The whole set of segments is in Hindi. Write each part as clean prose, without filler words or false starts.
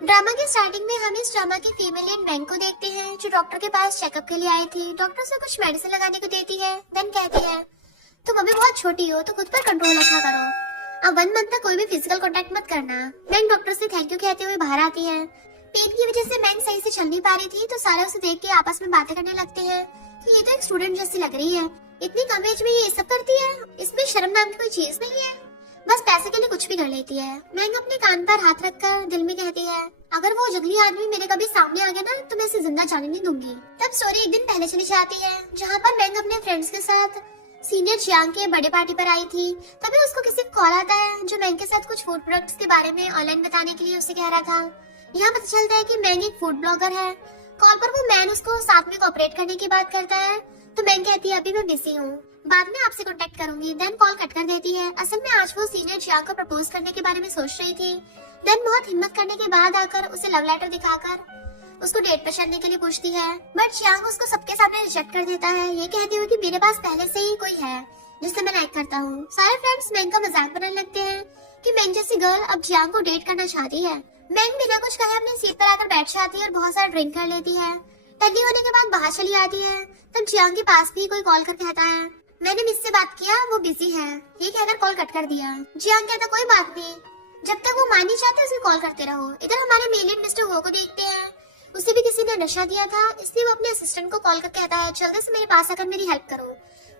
ड्रामा की स्टार्टिंग में हम इस ड्रामा की फीमेल लीड मैंग को देखते हैं जो डॉक्टर के पास चेकअप के लिए आई थी। डॉक्टर उसे कुछ मेडिसिन लगाने को देती है, देन कहती है तुम अभी बहुत छोटी हो तो खुद पर कंट्रोल रखा करो। अब 1 मंथ तक कोई भी फिजिकल कांटेक्ट मत करना। मैंग डॉक्टर से थैंक यू कहते हुए बाहर आती है। पेन की वजह से मैंग सही से चल नहीं पा रही थी तो सारे उसे देख के आपस में बातें करने लगते हैं कि ये तो एक स्टूडेंट जैसी लग रही है, इतनी कम एज में ये सब करती है, इसमें शर्म नाम की कोई चीज नहीं है, बस पैसे के लिए कुछ भी कर लेती है। मैंग अपने कान पर हाथ रखकर दिल में कहती है अगर वो जंगली आदमी मेरे कभी सामने आ गया ना तो मैं इसे जिंदा जाने नहीं दूंगी। तब स्टोरी एक दिन पहले चली जाती है जहाँ पर मैंग अपने फ्रेंड्स के साथ सीनियर जियांग के बर्थडे पार्टी पर आई थी। तभी उसको किसी का कॉल आता है जो मैंग के साथ कुछ फूड प्रोडक्ट्स के बारे में ऑनलाइन बताने के लिए उसे कह रहा था। यहाँ पता चलता है कि मैंग एक फूड ब्लॉगर है। कॉल पर वो मैन उसको साथ में कोऑपरेट करने की बात करता है तो मैंग कहती है अभी मैं बिजी हूँ, बाद में आपसे कांटेक्ट करूंगी। देन कॉल कट कर देती है। असल में आज वो सीनियर जियांग को प्रपोज करने के बारे में सोच रही थी। देन बहुत हिम्मत करने के बाद आकर उसे लव लेटर दिखाकर उसको डेट पर चलने के लिए पूछती है, बट जियांग उसको सबके सामने रिजेक्ट कर देता है, ये कहते हुए कि मेरे पास पहले से ही कोई है जिससे मैं लाइक करता हूँ। सारे फ्रेंड्स मैंग का मजाक बनाने लगते हैं कि मैंग जैसी गर्ल अब जियांग को डेट करना चाहती है। मैंग बिना कुछ कहे अपनी सीट पर आकर बैठ जाती है और बहुत सारा ड्रिंक कर लेती है। ठंडी होने के बाद बाहर चली आती है। तब जियांग के पास भी कोई कॉल कर कहता है मैंने मिस बात किया, वो बिजी है, ये कहकर कॉल कट कर दिया। जियांग कहता कोई बात नहीं, जब तक वो मान नहीं चाहते उसे कॉल करते रहो। इधर हमारे मेलिन मिस्टर वो को देखते हैं, उसे भी किसी ने नशा दिया था इसलिए वो अपने असिस्टेंट को कॉल कर कहता है जल्दी से मेरे पास आकर मेरी हेल्प करो।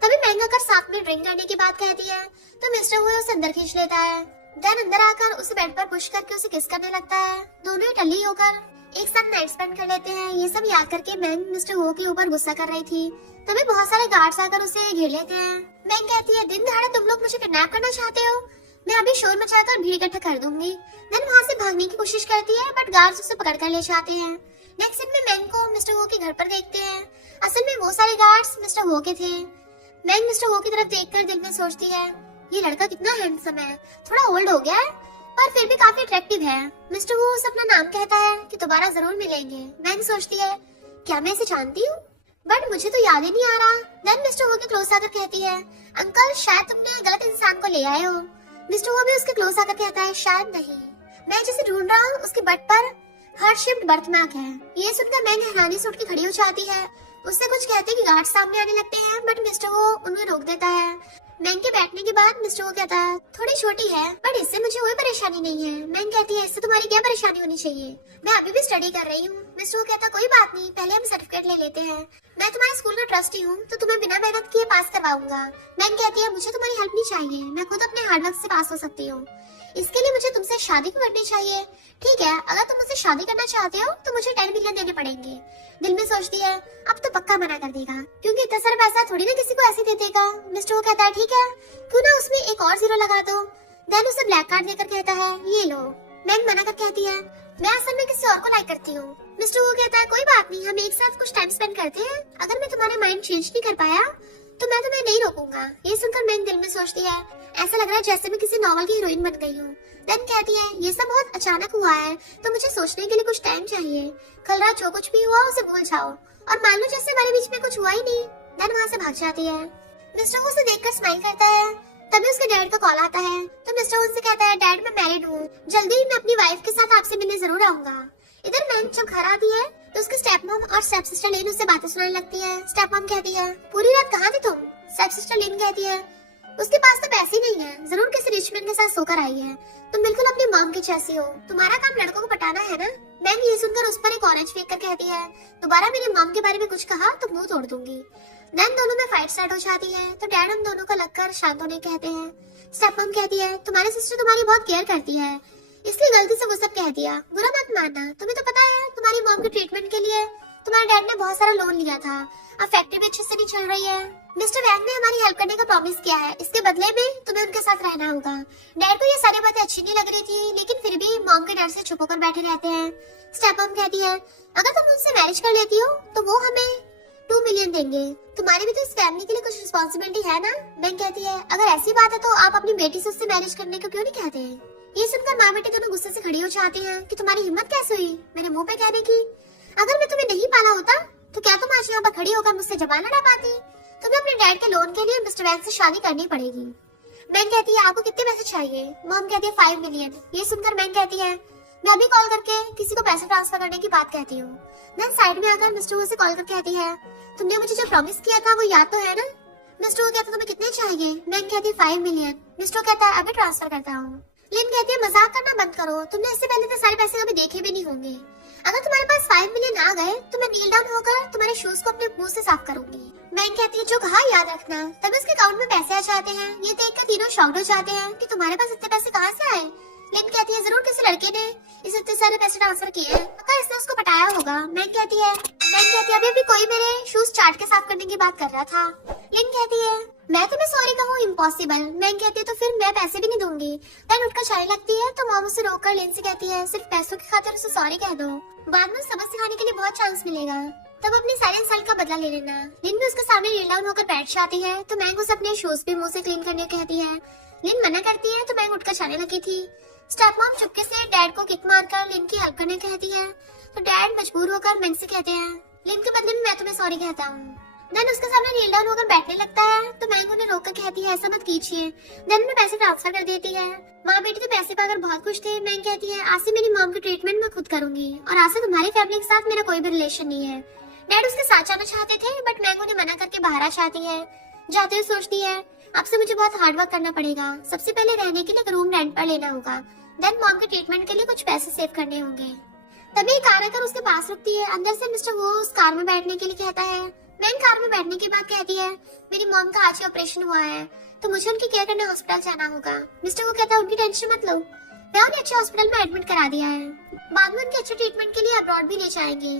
तभी महंगा कर साथ में ड्रिंक करने की बात कहती है तो मिस्टर वो उसे अंदर खींच लेता है। देन अंदर आकर उसे बेड पर पुश करके उसे किस करने लगता है। दोनों ही टल्ली होकर एक साथ नाइट स्पेंड कर लेते हैं। ये सब याद करके मैंग मिस्टर वो के ऊपर गुस्सा कर रही थी। तभी बहुत सारे गार्ड्स आकर उसे घेर लेते हैं। मैंग कहती है दिन दहाड़े तुम लोग मुझे किडनैप करना चाहते हो, मैं अभी शोर मचाकर भीड़ इकट्ठा कर दूंगी। देन वहाँ से भागने की कोशिश करती है बट गार्ड्स उसे पकड़ कर ले जाते हैं। नेक्स्ट सीन में मैंग को मिस्टर वो के घर पर देखते हैं। असल में वो सारे गार्ड्स मिस्टर वो के थे। मैंग मिस्टर वो की तरफ देखकर दिल में सोचती है ये लड़का कितना हैंडसम है, थोड़ा ओल्ड हो गया है पर फिर भी काफी अट्रैक्टिव है। मिस्टर वो उसे अपना नाम कहता है कि दोबारा जरूर मिलेंगे। मैंग सोचती है क्या मैं इसे जानती हूँ, बट मुझे तो याद ही नहीं आ रहा। देन मिस्टर वो के क्लोज आकर कहती है अंकल शायद तुमने गलत इंसान को ले आए हो। मिस्टर वो भी उसके क्लोज आकर कहता है शायद नहीं, मैं जिसे ढूंढ रहा हूँ उसके बट पर हर्ट शिफ्ट बर्थमार्क है। ये सुनकर मैंग हैरानी से उठ के खड़ी हो जाती है। उससे कुछ कहते कि गार्ड सामने आने लगते हैं बट मिस्टर वो उन्हें रोक देता है। मैंग के बैठने के बाद मिस्टर वो कहता है थोड़ी छोटी है बट इससे मुझे कोई परेशानी नहीं है। मैंग कहती है इससे तुम्हारी क्या परेशानी होनी चाहिए, मैं अभी भी स्टडी कर रही हूँ। मिस्टर वो कहता कोई बात नहीं, पहले हम सर्टिफिकेट ले लेते हैं, मैं तुम्हारे स्कूल का ट्रस्टी हूँ तो तुम्हें बिना मेहनत किए पास करवाऊंगा। मैंग कहती है मुझे तुम्हारी हेल्प नहीं चाहिए, मैं खुद अपने हार्डवर्क से पास हो सकती हूँ, इसके लिए मुझे तुमसे शादी क्यों करनी चाहिए। ठीक है अगर तुम मुझसे शादी करना चाहते हो तो मुझे 10 मिलियन देने पड़ेंगे। दिल में सोचती है अब तो पक्का मना कर देगा क्योंकि इतना सारा पैसा थोड़ी ना किसी को ऐसे दे देगा। मिस्टर वो कहता है ठीक है क्यों ना उसमें एक और 0 लगा दो। देन उसे ब्लैक कार्ड देकर कहता है ये लो। मैंग मना कर कहती है मैं असल में किसी और को लाइक करती हूँ। मिस्टर वो कहता है कोई बात नहीं, हम एक साथ कुछ टाइम स्पेंड करते हैं, अगर मैं तुम्हारा माइंड चेंज नहीं कर पाया तो मैं तुम्हें नहीं रोकूंगा। ये सुनकर मैंग दिल में सोचती है ऐसा लग रहा है जैसे मैं किसी नॉवल की हीरोइन बन गई हूँ। देन कहती है ये सब बहुत अचानक हुआ है तो मुझे सोचने के लिए कुछ टाइम चाहिए, कल रात जो कुछ भी हुआ उसे भूल जाओ और मान लो जैसे हमारे बीच में कुछ हुआ ही नहीं। देन वहाँ से भाग जाती है। मिस्टर वो उसे देखकर स्माइल करता है। तभी उसके डैड का कॉल आता है तो मिस्टर उनसे कहता है डैड मैं मैरिड हूँ, जल्दी ही मैं अपनी वाइफ के साथ आपसे मिलने जरूर आऊंगा। इधर मैंग जब घर आती है तो उसके स्टेप मॉम और स्टेप सिस्टर लेन उससे बातें सुनाने लगती है। स्टेप मॉम कहती है पूरी रात कहाँ थे तुम। स्टेप सिस्टर लेन कहती है उसके पास तो पैसे नहीं है, जरूर किसी रिच मैन के साथ सोकर आई है, तुम बिल्कुल अपनी मॉम की जैसी हो, तुम्हारा काम लड़कों को पटाना है ना। मैंग ये सुनकर उस पर एक ऑरेंज फेंक कर कहती है दोबारा मेरी मॉम के बारे में कुछ कहा तो मुंह तोड़ दूंगी। देन दोनों में फाइट स्टार्ट हो जाती है तो डैड हम दोनों को लगकर शांत होने कहते हैं। स्टेप मॉम कहती है तुम्हारी सिस्टर तुम्हारी बहुत केयर करती है इसलिए गलती से वो सब कह दिया, बुरा मत मानना, तुम्हें तो पता है तुम्हारी मॉम के ट्रीटमेंट के लिए तुम्हारे डैड ने बहुत सारा लोन लिया था, अब फैक्ट्री भी अच्छे से नहीं चल रही है। मिस्टर वैंग ने हमारी हेल्प करने का प्रॉमिस किया है, इसके बदले में तुम्हें उनके साथ रहना होगा। डैड को ये सारी बातें अच्छी नहीं लग रही थी लेकिन फिर भी मॉम के डर से छुप होकर बैठे रहते हैं। स्टेप मॉम कहती है अगर तुम उनसे मैरिज कर लेती हो तो वो हमें 2 मिलियन देंगे, तुम्हारी भी तो इस फैमिली के लिए कुछ रिस्पॉन्सिबिलिटी है ना। मैंग कहती है अगर ऐसी बात है तो आप अपनी बेटी से उससे मैरिज करने को क्यों नहीं कहते। ये सुनकर माँ बेटी दोनों गुस्से से खड़ी हो जाती हैं कि तुम्हारी हिम्मत कैसे हुई मेरे मुंह पे कहने की, अगर मैं तुम्हें नहीं पाला होता तो क्या तुम आज यहाँ पर खड़ी होकर मुझसे जबान लड़ा पाती। तुम्हें अपने डैड के लोन के लिए मिस्टर वैंग से शादी करनी पड़ेगी। मैंग कहती है आपको कितने पैसे चाहिए। मॉम कहती है 5 मिलियन। ये सुनकर मैंग कहती है मैं अभी कॉल करके किसी पैसे ट्रांसफर करने की बात कहती हूँ। देन साइड में आकर मिस्टर वो से कॉल करके कहती है, तुमने मुझे जो प्रॉमिस किया था वो याद तो है ना? मिस्टर वो कहता है, तुम्हें कितने चाहिए? मैंग कहती है 5 मिलियन। मिस्टर कहता है, अभी ट्रांसफर करता हूँ। लिन कहती है, मजाक करना बंद करो, तुमने इससे पहले तो सारे पैसे कभी देखे भी नहीं होंगे। अगर तुम्हारे पास 5 मिलियन आ गए तो मैं नील डाउन होकर तुम्हारे शूज को अपने मुंह से साफ करूंगी। मैंग कहती है, जो कहा याद रखना। तब उसके अकाउंट में पैसे आ जाते हैं। ये देखकर तीनों शॉक्ड हो जाते हैं कि तुम्हारे पास इतने पैसे कहाँ से आए? लिन कहती है, जरूर किसी लड़के ने इसे इतने सारे पैसे ट्रांसफर किए हैं, पक्का इसने उसको पटाया होगा। मैंग कहती है अभी कोई मेरे शूज चाट के साफ करने की बात कर रहा था। लिन कहती है, मैं तुम्हें सॉरी कहूँ, इम्पॉसिबल। मैंग कहती है, तो फिर मैं पैसे भी नहीं दूंगी। देन उठकर जाने लगती है तो मॉम उसे रोककर लिन से कहती है, सिर्फ पैसों की खातिर उसे सॉरी कह दो, बाद में सबक सिखाने के लिए बहुत चांस मिलेगा, तब अपनी साइलेंट साल का बदला ले लेना। लिन भी उसके सामने नील डाउन होकर बैठ जाती है तो मैंग उसे अपने शूज भी मुंह से क्लीन करने को कहती है। लिन मना करती है तो मैंग उठकर जाने लगी थी। स्टेप मॉम चुपके से डैड को किक मारकर लिन की हेल्प करने कहती है तो डैड मजबूर होकर मैंग से कहते हैं, लिन के बदले में मैं तुम्हें सॉरी कहता हूँ। देन उसके सामने नील डाउन होकर बैठने लगता है तो मैंग उन्हें रोककर कहती है, ऐसा मत कीजिए। देन उन्हें पैसे ट्रांसफर कर देती है। माँ बेटी तो पैसे पाकर बहुत खुश थे। मैंग कहती है, आज से मेरी मॉम की ट्रीटमेंट मैं खुद करूंगी और आज से तुम्हारी फैमिली के साथ मेरा कोई भी रिलेशन नहीं है। डैड उसके साथ जाना चाहते थे बट मैंग उन्हें मना करके बाहर आ जाती है। जाते हुए सोचती है, अब से मुझे बहुत हार्ड वर्क करना पड़ेगा। सबसे पहले रहने के लिए एक रूम रेंट पर लेना होगा, देन मॉम के ट्रीटमेंट के लिए कुछ पैसे सेव करने होंगे। तभी कार आकर उसके पास रुकती है। अंदर से मिस्टर वो उस कार में बैठने के लिए कहता है। मैंग कार में बैठने के बाद कहती है, मेरी मॉम का आज ही ऑपरेशन हुआ है तो मुझे उनकी केयर करने हॉस्पिटल जाना होगा। मिस्टर वो कहता है, उनकी टेंशन मत लो, मैं उन्हें अच्छे हॉस्पिटल में एडमिट करा दिया है, बाद में उनके अच्छे ट्रीटमेंट के लिए अब्रॉड भी ले जाएंगे।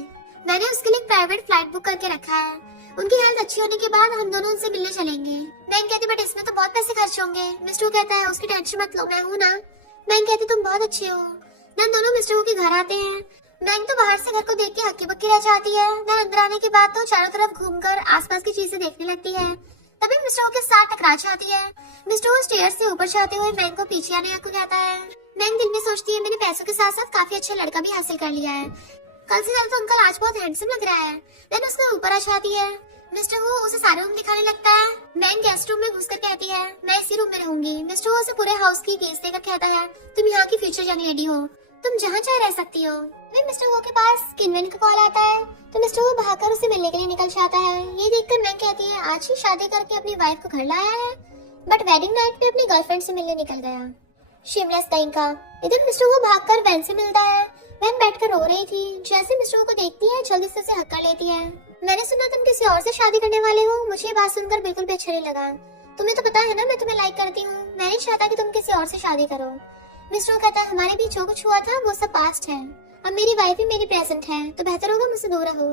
मैंने उसके लिए प्राइवेट फ्लाइट बुक करके रखा है। उनकी हेल्थ अच्छी होने के बाद हम दोनों उनसे मिलने चलेंगे। मैंग कहती, बट इसमें तो बहुत पैसे खर्च होंगे। मिस्टर कहता है, उसकी टेंशन मत लो, मैं हूँ ना। मैंग कहती, तुम बहुत अच्छे हो। देन दोनों मिस्टर वो के घर आते हैं। मैंग तो बाहर से घर को देख के हक्की बक्की रह जाती है। देन अंदर आने के बाद तो चारों तरफ घूमकर आसपास की चीजें देखने लगती है। तभी मिस्टर वो के साथ टकरा जाती है। मिस्टर वो स्टेयर से ऊपर जाते हुए मैंग को पीछे आने को कहता है। मैंग दिल में सोचती है, मैंने पैसों के साथ साथ काफी अच्छा लड़का भी हासिल कर लिया है, कल से ज्यादा तो अंकल आज बहुत हैंडसम लग रहा है। देन उसके ऊपर आ जाती है। मिस्टर वो उसे सारे रूम दिखाने लगता है। मैंग गेस्ट रूम में घुसकर कहती है, मैं इसी रूम में रहूंगी। मिस्टर वो उसे पूरे हाउस की कीज देकर कहता है, तुम यहाँ की फ्यूचर यंग लेडी हो, तुम जहाँ चाहे रह सकती हो। फिर मिस्टर वो के पास किनवेन का कॉल आता है तो मिस्टर वो भागकर उसे मिलने के लिए निकल जाता है। ये देखकर मैंग कहती है, आज ही शादी करके अपनी वाइफ को घर लाया है बट वेडिंग नाइट पे अपनी गर्लफ्रेंड से मिलने निकल गया, शिमलेस कहीं का। इधर मिस्टर वो भागकर वैन से मिलता है। वैन बैठकर रो रही थी। जैसे मिस्टर को देखती है जल्दी से उसे हक कर लेती है। मैंने सुना तुम किसी और से शादी करने वाले हो। मुझे ये बात सुनकर बिल्कुल भी अच्छा नहीं लगा। तुम्हें तो पता है ना मैं तुम्हें लाइक करती हूँ, मैं नहीं चाहता कि तुम किसी और से शादी करो। मिस्टर कहता है, हमारे बीच जो कुछ हुआ था वो सब पास्ट है, अब मेरी वाइफ ही मेरी प्रेजेंट है, तो बेहतर होगा मुझसे दूर रहो।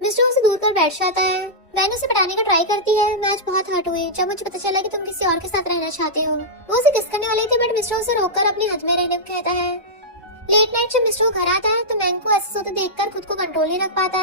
मिस्टर उसे दूर कर बैठ जाता है। वैन उसे पटाने का ट्राई करती है। मैं आज बहुत हर्ट हुई जब मुझे पता चला कि तुम किसी और के साथ रहना चाहते हो। वो उसे किस करने वाले थे बट मिस्टर उसे रोककर अपने हद में रहने को कहता है। लेट नाइट जब मिस्टर घर आता है तो मैंग को ऐसे सोते देखकर खुद को कंट्रोल नहीं रख पाता।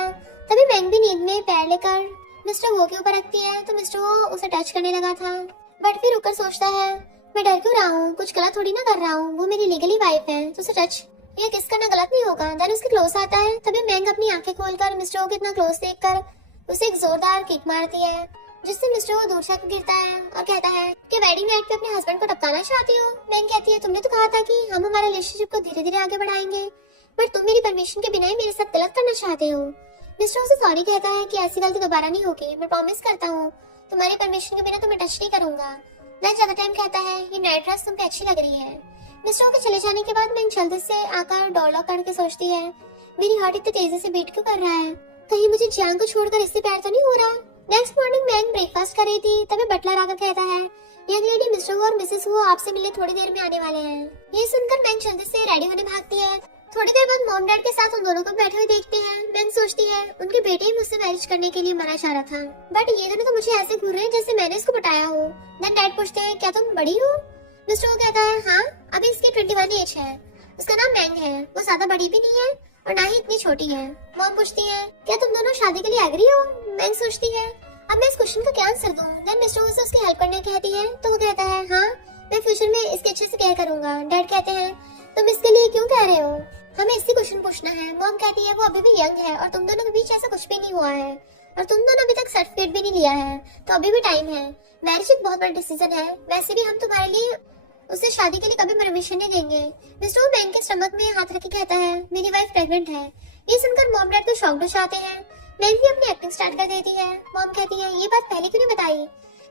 तभी मैंग भी नींद में पैर लेकर मिस्टर वो के ऊपर रखती है तो मिस्टर वो उसे टच करने लगा था बट फिर रुककर सोचता है, मैं डर क्यों रहा हूँ, कुछ गलत थोड़ी ना कर रहा हूँ, वो मेरी लीगली वाइफ है तो उसे टच ये किस करना गलत नहीं होगा। देन उसके क्लोज आता है। तभी मैंग अपनी आंखें खोलकर मिस्टर वो कितना क्लोज देखकर उसे एक जोरदार किक मारती है जिससे मिस्टर वो दूर जाकर गिरता है और कहता है कि वेडिंग नाइट पे अपने हस्बैंड को टपकाना चाहती हो। मैंग कहती है, तुमने तो कहा था कि हम हमारे रिलेशनशिप को धीरे धीरे आगे बढ़ाएंगे बट तुम मेरी परमिशन के बिना ही मेरे साथ गलत करना चाहते हो। मिस्टर उसे सॉरी कहता है कि ऐसी गलती दोबारा नहीं होगी, मैं प्रॉमिस करता हूँ तुम्हारी परमिशन के बिना तुम्हें टच नहीं करूंगा। देन ज्यादा टाइम कहता है, ये नाइट ड्रेस तुम पे अच्छी लग रही है। मिस्टर के चले जाने के बाद मैंग जल्दी से आकर डोर लॉक करके सोचती है, मेरी हार्ट इतनी तेजी से बीट क्यों कर रहा है, कहीं मुझे जान को छोड़कर इससे प्यार तो नहीं हो रहा। नेक्स्ट मॉर्निंग मैंग ब्रेकफास्ट कर रही थी। तभी बटलर आकर कहता है, यंग लेडी मिस्टर वो और मिसेस वो आपसे मिलने थोड़ी देर में आने वाले हैं। ये सुनकर मैंग जल्दी से रेडी होने भागती है। थोड़ी देर बाद मॉम डैड के साथ उन दोनों को बैठे हुए देखते हैं। मैंग सोचती है उनके बेटे ही मुझसे मैरिज करने के लिए मना चाह रहा था बट ये दोनों तो मुझे ऐसे घूर रहे हैं जैसे मैंने इसको पटाया हो। देन डैड पूछते हैं, क्या तुम बड़ी हो? मिस्टर वो कहता है, हाँ अभी इसकी 21 एज है। उसका नाम मैंग है, वो ज्यादा बड़ी भी नहीं है और ना ही इतनी छोटी है। मॉम पूछती है, क्या तुम दोनों शादी के लिए एग्री हो? मैंग सोचती है अब मैं इस क्वेश्चन का क्या आंसर दूं। देन मिस्टर वो उसकी हेल्प करने कहती है तो वो कहता है, हाँ मैं फ्यूचर में इसके अच्छे से केयर करूंगा। डैड कहते हैं, तुम इसके लिए क्यों कह रहे हो, हमें इससे क्वेश्चन पूछना है। मॉम कहती है, वो अभी भी यंग है और तुम दोनों के बीच ऐसा कुछ भी नहीं हुआ है और तुम दोनों अभी तक सर्टिफिकेट भी नहीं लिया है तो अभी भी टाइम है। मैरिज एक बहुत बड़ा डिसीजन है, वैसे भी हम तुम्हारे लिए उससे शादी के लिए कभी परमिशन नहीं देंगे। मिस्टर वो बैंक के स्टमक में हाथ रख के कहता है मेरी वाइफ प्रेग्नेंट है। ये सुनकर मॉम डैड तो शॉक्ड हो जाते हैं। बैंक भी अपनी एक्टिंग स्टार्ट कर देती है। मॉम कहती है ये बात पहले क्यों नहीं बताई?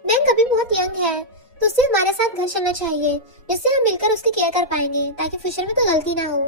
बैंक अभी बहुत यंग है तो उससे हमारे साथ घर चलना चाहिए जिससे हम मिलकर उसकी केयर कर पाएंगे ताकि फ्यूचर में कोई गलती ना हो।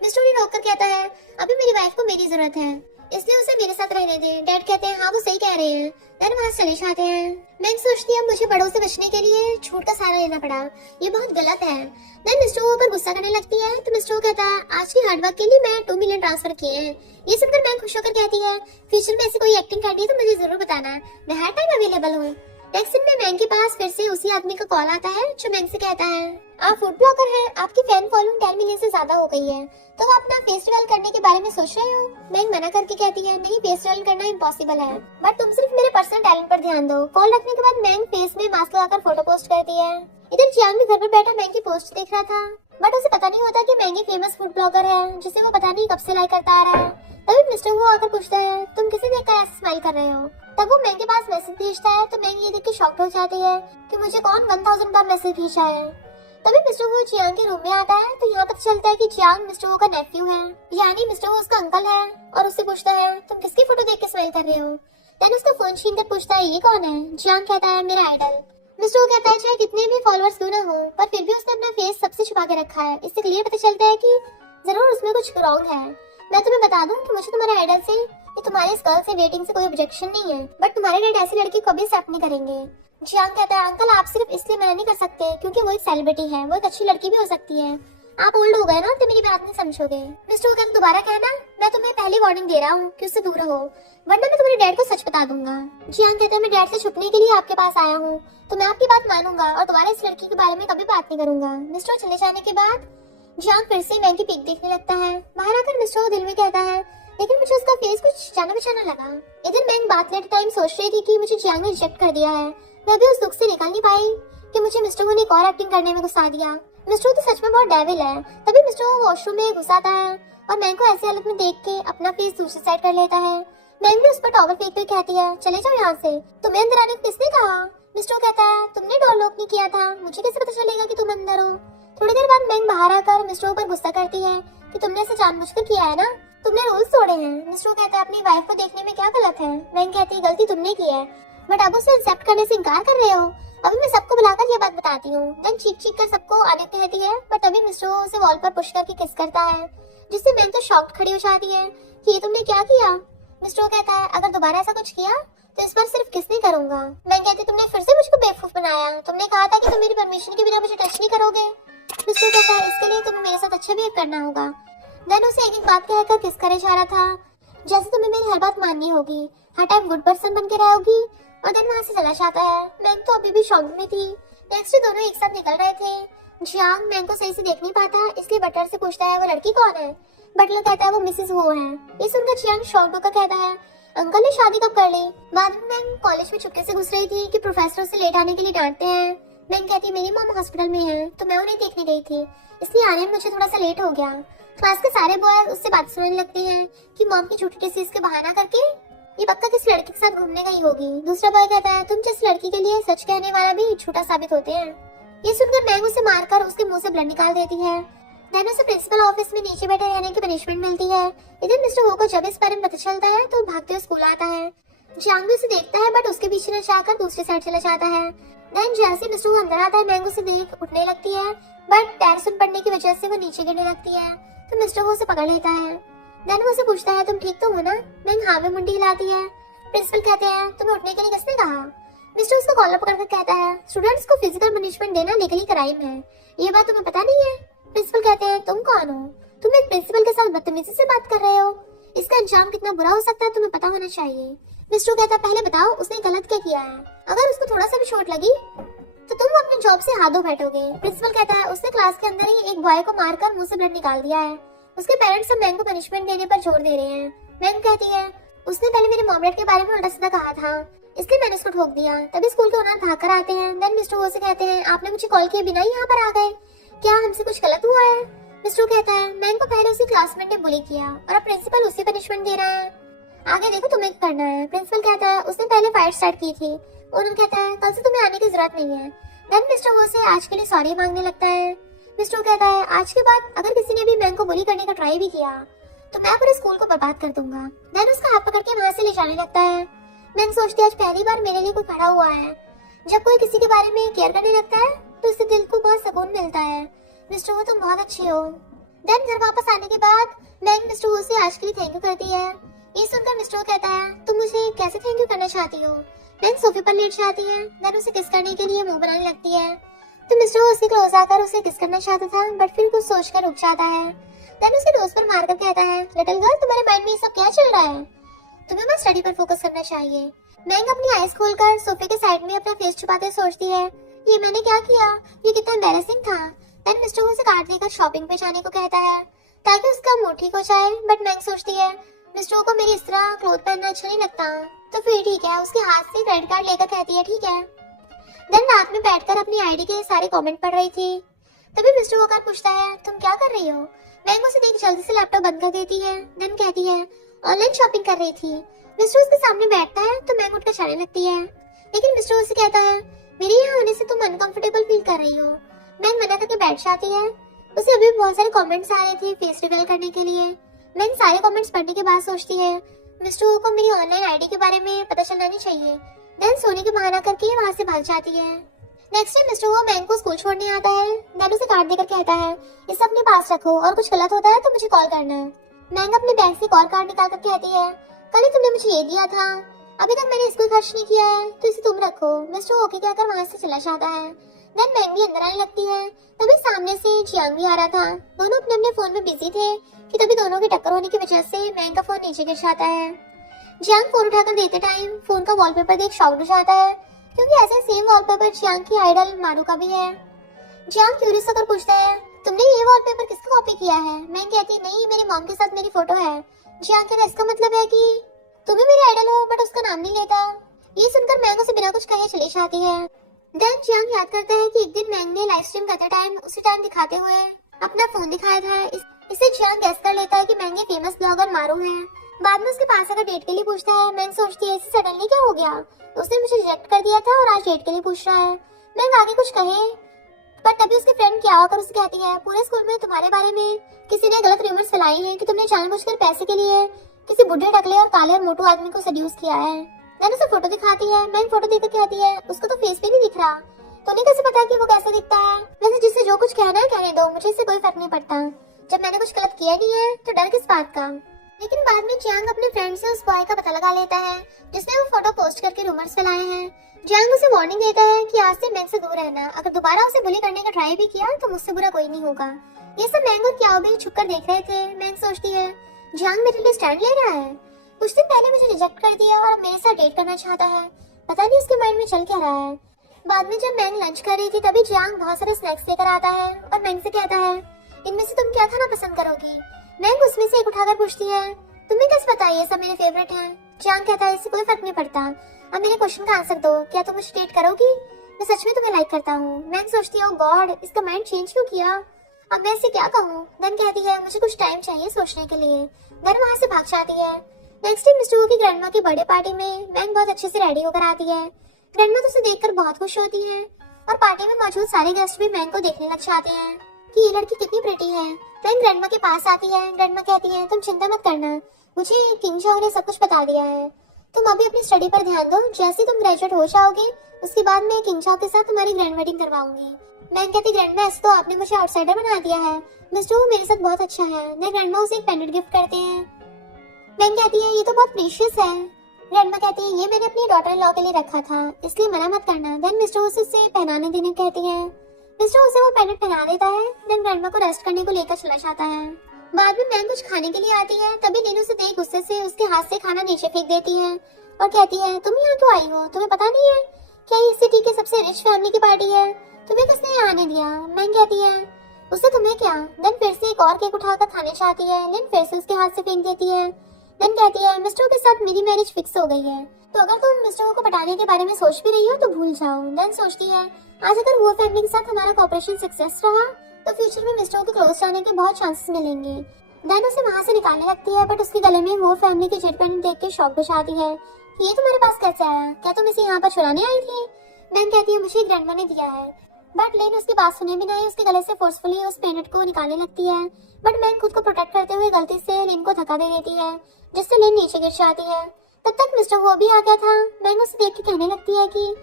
मिस्टर उन्हें रोक कर कहता है अभी मेरी वाइफ को मेरी जरूरत है इसलिए उसे मेरे साथ रहने दे। डैड कहते हैं हाँ वो सही कह रहे हैं। देन वहां चले जाते हैं। मैं सोचती है मुझे बड़ों से बचने के लिए छूट का सहारा लेना पड़ा, ये बहुत गलत है। देन मिस्टर वो पर गुस्सा करने लगती है तो मिस्टर वो कहता है आज की हार्डवर्क के लिए मैं 2 मिलियन ट्रांसफर किए हैं। ये सुनकर मैं खुश होकर कहती है फ्यूचर में ऐसी कोई एक्टिंग करनी है तो मुझे जरूर बताना, मैं हर टाइम अवेलेबल हूँ। नेक्स्ट दिन में मैंग के पास फिर से उसी आदमी का कॉल आता है जो मैंग से कहता है आप फूड ब्लॉगर हैं, आपकी फैन फॉलोइंग 10 मिलियन से ज्यादा हो गई है तो आप अपना फेस रिवील करने के बारे में सोच रहे हो? मैंग मना करके कहती है नहीं फेस रिवील करना इम्पॉसिबल है बट तुम सिर्फ मेरे पर्सनल टैलेंट पर ध्यान दो। कॉल रखने के बाद मैंग फेस में मास्क लगाकर फोटो पोस्ट करती है। इधर जियांग भी घर पर बैठा मैंग की पोस्ट देख रहा था बट उसे पता नहीं होता कि मैंग फेमस फूड ब्लॉगर है जिसे वो पता नहीं कब से लाइक करता आ रहा है। तभी मिस्टर वो आकर पूछता है तुम किसे देखकर ऐसे स्माइल कर रहे हो? तब वो मैंग के पास मैसेज भेजता है तो मैंग ये देख के शॉक्ड हो जाती है कि मुझे कौन 1000 बार मैसेज भेजा है। तभी मिस्टर वो जियांग के रूम में आता है तो यहाँ पता चलता है कि जियांग मिस्टर वो का नेफ्यू है, यानी मिस्टर वो उसका अंकल है। और उससे पूछता है तुम किसकी फोटो देख के स्माइल कर रहे हो? देन उसका फोन छीन कर पूछता है ये कौन है? जियांग कहता है मेरा आइडल। मिस्टर वो कहता है चाहे कितने भी फॉलोअर्स क्यों ना हो पर फिर भी उसने अपना फेस सबसे छुपा के रखा है। इससे क्लियर पता चलता है कि जरूर उसमें कुछ रॉन्ग है। मैं तुम्हें बता दूं कि मुझे तुम्हारे आइडल से ये तुम्हारे इस गर्ल से डेटिंग से कोई ऑब्जेक्शन नहीं है बट तुम्हारे डैड ऐसी लड़की को भी एक्सेप्ट नहीं करेंगे। जियांग कहता है अंकल आप सिर्फ इसलिए मना नहीं कर सकते क्योंकि वो एक सेलिब्रिटी है, वो एक अच्छी लड़की भी हो सकती है। आप ओल्ड हो गए ना तो मेरी बात नहीं समझोगे। मिस्टर वो दोबारा कहना मैं तुम्हें पहली वार्निंग दे रहा हूँ कि उससे दूर रहो वरना मैं तुम्हारे डैड को सच बता दूंगा। जियांग कहता है मैं डैड से छुपने के लिए आपके पास आया हूँ तो मैं आपकी बात मानूंगा और दोबारा इस लड़की के बारे में कभी बात नहीं करूंगा। मिस्टर चले जाने के बाद जियांग फिर से मैंग की पिक देखने लगता है। बाहर आकर मिस्टर वो दिल में कहता है लेकिन मुझे उसका फेस कुछ जाना पहचाना लगा। इधर मैंग बात लेते टाइम सोच रही थी कि मुझे जियांग ने रिजेक्ट कर दिया है। मैं अभी उस दुख से निकल नहीं पाई कि मुझे मिस्टर वो ने एक और एक्टिंग करने में गुस्सा दिया। मिस्टर तो सच में बहुत डेविल है। तभी मिस्टर वो वॉशरूम में घुस आता है और मैंग को ऐसी हालत में देख के अपना फेस दूसरी साइड कर लेता है। मैंग भी उस पर टॉवल फेंकते हुए कहती है चले जाओ यहाँ से, तुम्हें अंदर आने को किसने कहा? मिस्टर कहता है तुमने डोर लॉक नहीं किया था, मुझे कैसे पता चलेगा कि तुम अंदर हो? थोड़ी देर बाद मैंग बाहर आकर मिस्टर पर गुस्सा करती है कि तुमने इसे जानबूझकर किया है ना, तुमने रूल्स तोड़े हैं। मिस्टर कहता है अपनी वाइफ को देखने में क्या गलत है? मैंग कहती है गलती तुमने की है बट अब उसे एक्सेप्ट करने से इनकार कर रहे हो। अभी मैं सबको बुलाकर ये बात बताती हूँ। देन चीख चीख कर सबको आने कहती है बट अभी मिस्टर उसे वॉल पर पुश करके किस करता है जिससे मैंग तो शॉक्ड खड़ी हो जाती है कि ये तुमने क्या किया? मिस्टर कहता है अगर दोबारा ऐसा कुछ किया तो इस बार सिर्फ किस नहीं करूंगा। मैं कहती तुमने फिर से मुझको बेवकूफ बनाया, तुमने कहा था कि तुम मेरी परमिशन के बिना मुझे टच नहीं करोगे। मिस्टर कहता है इसके लिए तुम्हें मेरे साथ अच्छा बिहेव करना होगा। देन उसे एक बात कहकर किस करे जा रहा था जैसे तुम्हें मेरी हर बात माननी होगी, हर टाइम गुड पर्सन बन के रहोगी। और देन वहाँ से चला जाता है। मैंग तो अभी भी शॉक में थी। नेक्स्ट दोनों एक साथ निकल रहे थे। जियांग मैंग को सही से देख नहीं पाता इसलिए बटलर से पूछता है वो लड़की कौन है? बटलर कहता है वो मिसेस वो है। ये सुनकर जियांग शॉक होकर कहता है अंकल ने शादी कब कर ली? बाद में मैंग कॉलेज में चुपके से घुस रही थी कि प्रोफेसर उसे लेट आने के लिए डांटते हैं। मैंग कहती है मेरी मॉम हॉस्पिटल में है तो मैं उन्हें देखने गई थी इसलिए आने में मुझे थोड़ा सा लेट हो गया। क्लास के सारे बॉय उससे बात सुनने लगते हैं कि मॉम की छुट्टी डिसीज के बहाना करके ये पक्का किसी लड़की के साथ घूमने गई होगी। दूसरा बॉय कहता है तुम जिस लड़की के लिए सच कहने वाला भी झूठा साबित होते हैं। ये सुनकर मैंग उसे मारकर उसके मुंह से ब्लड निकाल देती है। देन उसे प्रिंसिपल ऑफिस में नीचे बैठे रहने की पनिशमेंट मिलती है। इधर मिस्टर हो को जब इस बारे में पता चलता है तो भागते हुए स्कूल आता है। जियांग भी उसे देखता है बट उसके पीछे न जाकर दूसरी साइड चला जाता है। देन जैसे मिस्टर वो अंदर आता है मैंग उसे देख उठने लगती है बट पैर सुन पड़ने की वजह से वो नीचे गिरने लगती है तो मिस्टर वो उसे पकड़ लेता है। देन वो उसे पूछता है तुम ठीक तो हो ना? मैंग हाँ में मुंडी हिलाती है। प्रिंसिपल कहते हैं तुम्हें उठने के लिए किसने कहा? मिस्टर उसका कॉलर पकड़कर कहता है स्टूडेंट्स को फिजिकल पनिशमेंट देना लीगली क्राइम है, ये बात तुम्हें पता नहीं है? प्रिंसिपल कहते हैं तुम कौन हो? तुम एक प्रिंसिपल के साथ बदतमीजी से बात कर रहे हो, इसका अंजाम कितना बुरा हो सकता है तुम्हें पता होना चाहिए। मिस्टर कहता है पहले बताओ उसने गलत क्या किया है, अगर उसको थोड़ा सा भी चोट लगी तो तुम अपने जॉब से हाथ धो बैठोगे। प्रिंसिपल कहता है उसने क्लास के अंदर ही एक बॉय को मारकर मुंह से ब्लड निकाल दिया है, उसके पेरेंट्स सब मैंग को पनिशमेंट देने पर जोर दे रहे हैं। मैंग कहती है उसने पहले मेरे मॉम डैड के बारे में उल्टा सीधा कहा था इसलिए मैंने उसको ठोक दिया। तभी स्कूल के ओनर भाग कर आते हैं। देन मिस्टर वो से कहते हैं आपने मुझे कॉल किए बिना ही यहाँ पर आ गए, क्या हमसे कुछ गलत हुआ है? मिस्टर कहता है मैंग को पहले उसी क्लासमेट ने बुली किया और अब प्रिंसिपल उसी पनिशमेंट दे रहा है, आगे देखो तुम्हें करना है। प्रिंसिपल कहता है उसने पहले फाइट स्टार्ट की थी। ओनर कहता है कल से तुम्हें आने की जरूरत नहीं है, देन मिस्टर वो से आज के लिए सॉरी मांगने लगता है। मिस्टर वो कहता है आज के बाद अगर किसी ने भी मैंग को बुली करने का ट्राई भी किया तो मैं पूरे स्कूल को बर्बाद कर दूंगा। देन उसका हाथ पकड़ के वहां से ले जाने लगता है। मैंग सोचती है आज पहली बार मेरे लिए कोई खड़ा हुआ है। जब कोई किसी के बारे में केयर करने लगता है तो उससे दिल को बहुत सुकून मिलता है। मिस्टर वो तुम बहुत अच्छे हो। देन घर वापस आने के बाद मैंग मिस्टर वो से आज के लिए थैंक यू करती है। ये सुनकर मिस्टर वो कहता है तुम मुझे कैसे थैंक यू करना चाहती हो। मैंग सोफे पर लेट जाती है। देन उसे किस करने के लिए मुंह बनाने लगती है तो मिस्टर वो उसके क्लोज आकर उसे किस करना चाहता था बट फिर कुछ सोचकर रुक जाता है। देन उसके दोस्त पर मारकर कहता है लिटिल गर्ल तुम्हारे माइंड में ये सब क्या चल रहा है, तुम्हें बस स्टडी पर फोकस करना चाहिए। मैंग अपनी आईज खोलकर सोफे के साइड में अपना फेस छुपाते सोचती है ये मैंने क्या किया, ये कितना एम्बैरेसिंग था। देन मिस्टर वो उसे कार्ड देकर शॉपिंग पे जाने को कहता है ताकि उसका मूड ठीक हो जाए बट मैंग सोचती है मिस्टर को मेरी इस तरह क्लोथ पहनना अच्छा नहीं लगता तो फिर ठीक है। उसके हाथ से क्रेडिट कार्ड लेकर कहती है ठीक है। देन रात में बैठकर अपनी आईडी के सारे कमेंट पढ़ रही थी। तभी मिस्टर वोकर पूछता है तुम क्या कर रही हो। मैंग उसे देख जल्दी से लैपटॉप बंद कर देती है। देन कहती है ऑनलाइन शॉपिंग कर रही थी। मिस्टर उसके सामने बैठता है तो मैंग उठकर जाने लगती है लेकिन मिस्टर उसे कहता है मेरे यहाँ होने से तुम अनकंफर्टेबल फील कर रही हो। मैंग मना करके बैठ जाती है। उसे अभी भी बहुत सारे कमेंट्स आ रहे थे फेस रिवील करने के लिए। मैंग सारे कमेंट्स पढ़ने के बाद सोचती है मिस्टर को मेरी ऑनलाइन आईडी के बारे में पता चलना नहीं चाहिए। देन सोने के बहाना करके वहां से भाग जाती है। नेक्स्ट डे मिस्टर वो मैंग को स्कूल छोड़ने आता है। देन उसे कार्ड देकर कहता है इसे अपने पास रखो और कुछ गलत होता है तो मुझे कॉल करना। मैंग अपने बैग से कॉल कार्ड निकाल कर कहती है कल ही तुमने मुझे ये दिया था, अभी तक मैंने इसको खर्च नहीं किया है तो इसे तुम रखो। मिस्टर ओके कहकर वहां से चला जाता है। देन मैंग भी अंदर आने लगती है। तभी सामने से जियांग भी आ रहा था। दोनों अपने अपने फोन में बिजी थे कि तभी दोनों की टक्कर होने की वजह से मैंग का फोन नीचे गिर जाता है। जियांग फोन उठाकर देते टाइम फोन का वॉलपेपर देख शॉक्ड हो जाता है क्योंकि ऐसे सेम वॉलपेपर जियांग की आइडल मारू का भी है। जियांग क्यूरियस होकर पूछता है तुमने ये वॉलपेपर किसका कॉपी किया है। मैंग कहती नहीं मेरी मॉम के साथ मेरी फोटो है। जियांग कहता इसका मतलब है कि तुम भी मेरी आइडल हो बट उसका नाम नहीं लेता। ये सुनकर मैंग उसे बिना कुछ कहे चली जाती है। देन जियांग याद करता है कि एक दिन मैंग ने लाइव स्ट्रीम करते टाइम उसी टाइम दिखाते हुए अपना फोन दिखाया था। इसे जियांग गैस कर लेता है कि मैंग ये फेमस ब्लॉगर मारू है। बाद में उसके पास आकर डेट के लिए पूछता है। मैंग सोचती है इसे सडनली क्या हो गया, उसने मुझे रिजेक्ट कर दिया था और आज डेट के लिए पूछ रहा है। मैंग आगे कुछ कहे पर तभी उसके फ्रेंड क्या होकर उसे कहती है पूरे स्कूल में तुम्हारे बारे में किसी ने गलत रूमर्स फैलाई हैं कि तुमने जानबूझकर पैसे के लिए किसी बुढ़े टकले और काले और मोटू आदमी को सेड्यूस किया है। देन उसे फोटो दिखाती है। मैंग फोटो देखकर कहती है उसको तो फेस पे नहीं दिख रहा, तो उन्हें कैसे पता कि वो कैसा दिखता है। वैसे जिससे जो कुछ कहना है कहने दो, मुझे इससे कोई फर्क नहीं पड़ता। जब मैंने कुछ गलत किया नहीं है तो डर किस बात का। लेकिन बाद में जियांग अपने फ्रेंड से उस बॉय का पता लगा लेता है जिसने वो फोटो पोस्ट करके रूमर्स फैलाए हैं। जियांग उसे वार्निंग देता है कि आज से मैंग से दूर रहना, अगर दोबारा उसे बुली करने का ट्राई भी किया तो मुझसे बुरा कोई नहीं होगा। ये सब मैंग और क्याओ भी छुप कर देख रहे थे। मैंग सोचती है जियांग मेरे लिए स्टैंड ले रहा है, कुछ दिन पहले मुझे रिजेक्ट कर दिया और अब मेरे साथ डेट करना चाहता है, पता नहीं उसके माइंड में चल क्या रहा है। बाद में जब मैंग लंच कर रही थी तभी जियांग बहुत सारे स्नैक्स लेकर आता है और मैंग से कहता है इनमें से तुम क्या खाना पसंद करोगी। मैंग उसमें से एक उठाकर पूछती है तुम्हें कैसे पता ये सब मेरे फेवरेट हैं। जियांग कहता है इससे कोई फर्क नहीं पड़ता, अब मेरे क्वेश्चन का आंसर दो, क्या तुम मुझे डेट करोगी, मैं सच में तुम्हें लाइक करता हूँ। मैंग सोचती है गॉड इसका माइंड चेंज क्यों किया, अब मैं इसे क्या कहूँ। देन कहती है मुझे कुछ टाइम चाहिए सोचने के लिए। देन वहाँ से भाग जाती है। नेक्स्ट डे मिस्टर वू की ग्रैंडमा की बर्थडे पार्टी में मैंग बहुत अच्छे से रेडी होकर आती है। ग्रैंडमा तो उसे देखकर बहुत खुश होती है और पार्टी में मौजूद सारे गेस्ट भी मैंग को देखने लग जाते हैं कि ये लड़की कितनी प्रिटी है। मैंग ग्रैंडमा के पास आती है। ग्रैंडमा कहती है तुम चिंता मत करना, मुझे किंग झाओ ने सब कुछ बता दिया है, तुम अभी अपनी स्टडी पर ध्यान दो, जैसे तुम ग्रेजुएट हो जाओगे उसके बाद मैं किंग झाओ के साथ तुम्हारी ग्रैंड वेडिंग करवाऊंगी। मैंग कहती ग्रैंडमा ऐसे तो आपने मुझे आउटसाइडर बना दिया है, मिस्टर वो मेरे साथ बहुत अच्छा है। देन ग्रैंडमा उसे एक पेंडेंट गिफ्ट करते हैं। मैंग कहती है ये तो बहुत प्रीशियस है। ग्रैंडमा कहती है ये मैंने अपनी डॉटर इन लॉ के लिए रखा था इसलिए मना मत करना। देन मिस्टर उसे पहनाने देने कहती है। मिस्टर उसे वो पेंडेंट पहना देता है। देन ग्रैंडमा को रेस्ट करने को लेकर चला जाता है। बाद में मैंग कुछ खाने के लिए आती है तभी लीनू से देख गुस्से से उसके हाथ से खाना नीचे फेंक देती है और कहती है तुम यहाँ क्यों आई हो, तुम्हें पता नहीं है क्या ये सिटी की सबसे रिच फैमिली की पार्टी है, तुम्हें किसने यहाँ आने दिया। मैंग कहती है उससे तुम्हें क्या। देन फिर से एक और केक उठाकर खाने चाहती है लेकिन फिर से उसके हाथ से फेंक देती है। देन कहती है मिस्टर के साथ मेरी मैरिज फिक्स हो गई है, तो अगर तुम मिस्टर को पटाने के बारे में सोच भी रही हो तो भूल जाओ। देन सोचती है आज अगर वो फैमिली के साथ हमारा कॉपरेशन सक्सेस रहा तो फ्यूचर में मिस्टर के क्लोज जाने के बहुत चांसेस मिलेंगे। देन उसे वहाँ से निकालने लगती है बट उसके गले में वो फैमिली की जेट पेंडेंट देख के शॉक हो जाती है। ये तुम्हारे पास कैसे आया, क्या तुम इसे यहाँ पर चुराने आई थी। मैंग कहती है मुझे ग्रैंडमा ने दिया है, बट लेन उसकी बात सुने बिना ही उसके गले से फोर्सफुली उस पेनेट को निकालने लगती है। बट मैंग खुद को प्रोटेक्ट करते हुए गलती से लेन को धक्का दे देती है, जिससे लेन नीचे गिर जाती है। तब तक मिस्टर वो भी आ गया था। मैंग उसे देख के कहने लगती है कि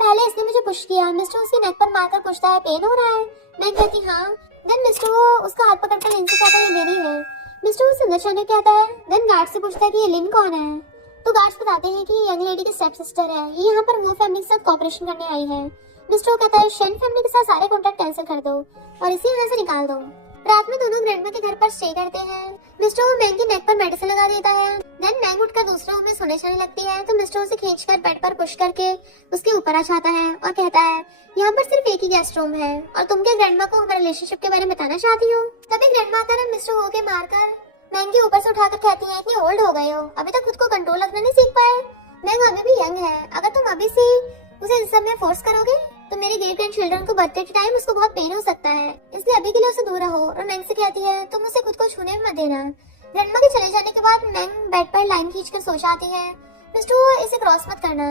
पहले इसने मुझे पुश किया। मिस्टर उसके नेक पर मारकर पूछता है पेन हो रहा है। मैंग कहती हाँ। देन मिस्टर वो उसका हाथ पकड़कर लेन से कहता है ये मेरी है। मिस्टर वो अंदर जाने कहता है। देन गार्ड से पूछता है कि ये लिन कौन है। तो गार्ड्स बताते हैं कि ये यंग लेडी की स्टेप सिस्टर है, ये यहाँ पर वो फैमिली के साथ कॉपरेशन करने आई है। मिस्टर वो कहता है शेन फैमिली के साथ सारे कॉन्ट्रैक्ट कैंसिल कर दो और इसे यहाँ से निकाल दो। रात में दोनों ग्रैंडमा के घर पर स्टे करते हैं। मिस्टर वो मैंग की नेक पर मेडिसिन लगा देता है। देन मैंग उठकर दूसरे रूम में सोने जाने लगती है तो मिस्टर उसे खींचकर बेड पर पुश करके उसके ऊपर आ जाता है और कहता है यहाँ पर सिर्फ एक ही गेस्ट रूम है और तुम क्या ग्रैंडमा को हमारे रिलेशनशिप के बारे में बताना चाहती हो। तभी ग्रैंडमा आकर मिस्टर वो के मारकर मैंग के ऊपर से उठाकर कहती है इतनी ओल्ड हो गए हो, अभी तक खुद को कंट्रोल रखना नहीं सीख पाए। मैंग अभी भी यंग है, अगर तुम अभी से उसे इस सब में फोर्स करोगे तो मेरे ग्रेट ग्रैंड चिल्ड्रन को बर्थडे के टाइम उसको बहुत पेन हो सकता है, इसलिए अभी के लिए उसे दूर रहो। और मैंग से कहती है तुम उसे खुद को छूने मत देना। ग्रैंडमा के चले जाने के बाद मैंग बेड पर लाइन खींचकर सो जाती है। मिस्टर वो इसे क्रॉस मत करना।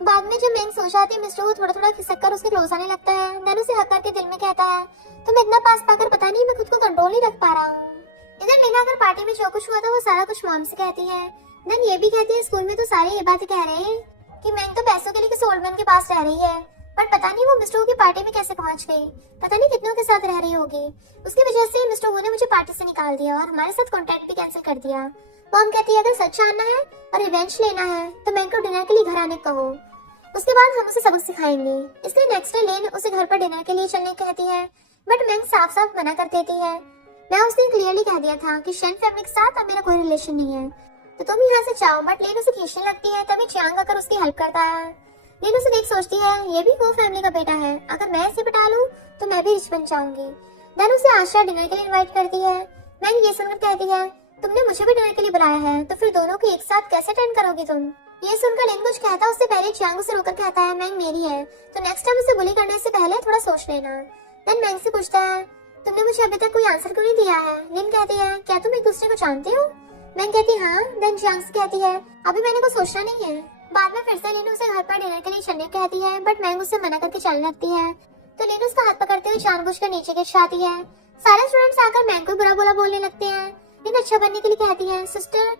बाद में जब मैंग सो जाती है मिस्टर वो थोड़ा थोड़ा खिसक कर उसके क्लोज आने लगता है। देन उसे हक करके दिल में कहता है तुम इतना पास पाकर पता नहीं मैं खुद को कंट्रोल नहीं रख पा रहा हूँ। इधर मीना अगर पार्टी में जो कुछ हुआ था वो सारा कुछ मॉम से कहती है। देन ये भी कहती है स्कूल में तो सारे ये बातें कह रहे हैं कि मैंग तो पैसों के लिए किसी ओल्ड मैन के पास रह रही है, पर पता नहीं वो मिस्टर की पार्टी में कैसे पहुंच गई, पता नहीं कितनों के साथ रह रही होगी। उसकी वजह से मिस्टर वो ने मुझे पार्टी से निकाल दिया और हमारे साथ कॉन्ट्रैक्ट भी कैंसिल कर दिया। मॉम कहती है अगर सच जानना है और रिवेंज लेना है तो मैंग को डिनर के लिए घर आने कहो, उसके बाद हम उसे सबक सिखाएंगे। इसलिए नेक्स्ट डे लेन उसे घर पर डिनर के लिए चलने कहती है, बट मैंग साफ साफ मना कर देती है। मैं उस दिन क्लियरली कह दिया था कि शेन फैमिली के साथ अब मेरा कोई रिलेशन नहीं है, तो तुम यहाँ से जाओ। बट लेन उसे खींचने लगती है, तभी चियांग आकर उसकी हेल्प करता है। लेन उसे देख सोचती है ये भी वो फैमिली का बेटा है, अगर मैं इसे बटा लूं तो मैं भी रिच बन जाऊंगी। देन उसे आशा डिनर के लिए इनवाइट करती है। मैंग ये सुनकर कहती है तुमने मुझे भी डिनर के लिए बुलाया है तो फिर दोनों को एक साथ कैसे अटेंड करोगी तुम। ये सुनकर लेन कुछ कहता उससे पहले चियांग उसे रोकर कहता है मैंग मेरी है, तो नेक्स्ट टाइम उसे बुली करने से पहले थोड़ा सोच लेना। देन मैंग से पूछता है तुमने मुझे अभी तक कोई आंसर क्यों नहीं दिया है। लिन कहती है क्या तुम एक दूसरे को जानते हो। मैंग कहती हाँ। देन चियांग से कहती है अभी मैंने को सोचना नहीं है। बाद में फिर से लिन उसे घर पर डिनर के लिए चलने कहती है, बट मैंग उसे मना करके चलने लगती है। तो लिन उसका हाथ पकड़ते हुए जानबूझकर नीचे गिर जाती है। सारे स्टूडेंट्स आकर मैंग को बुरा बुरा बोलने लगते हैं। लिन अच्छा बनने के लिए कहती है सिस्टर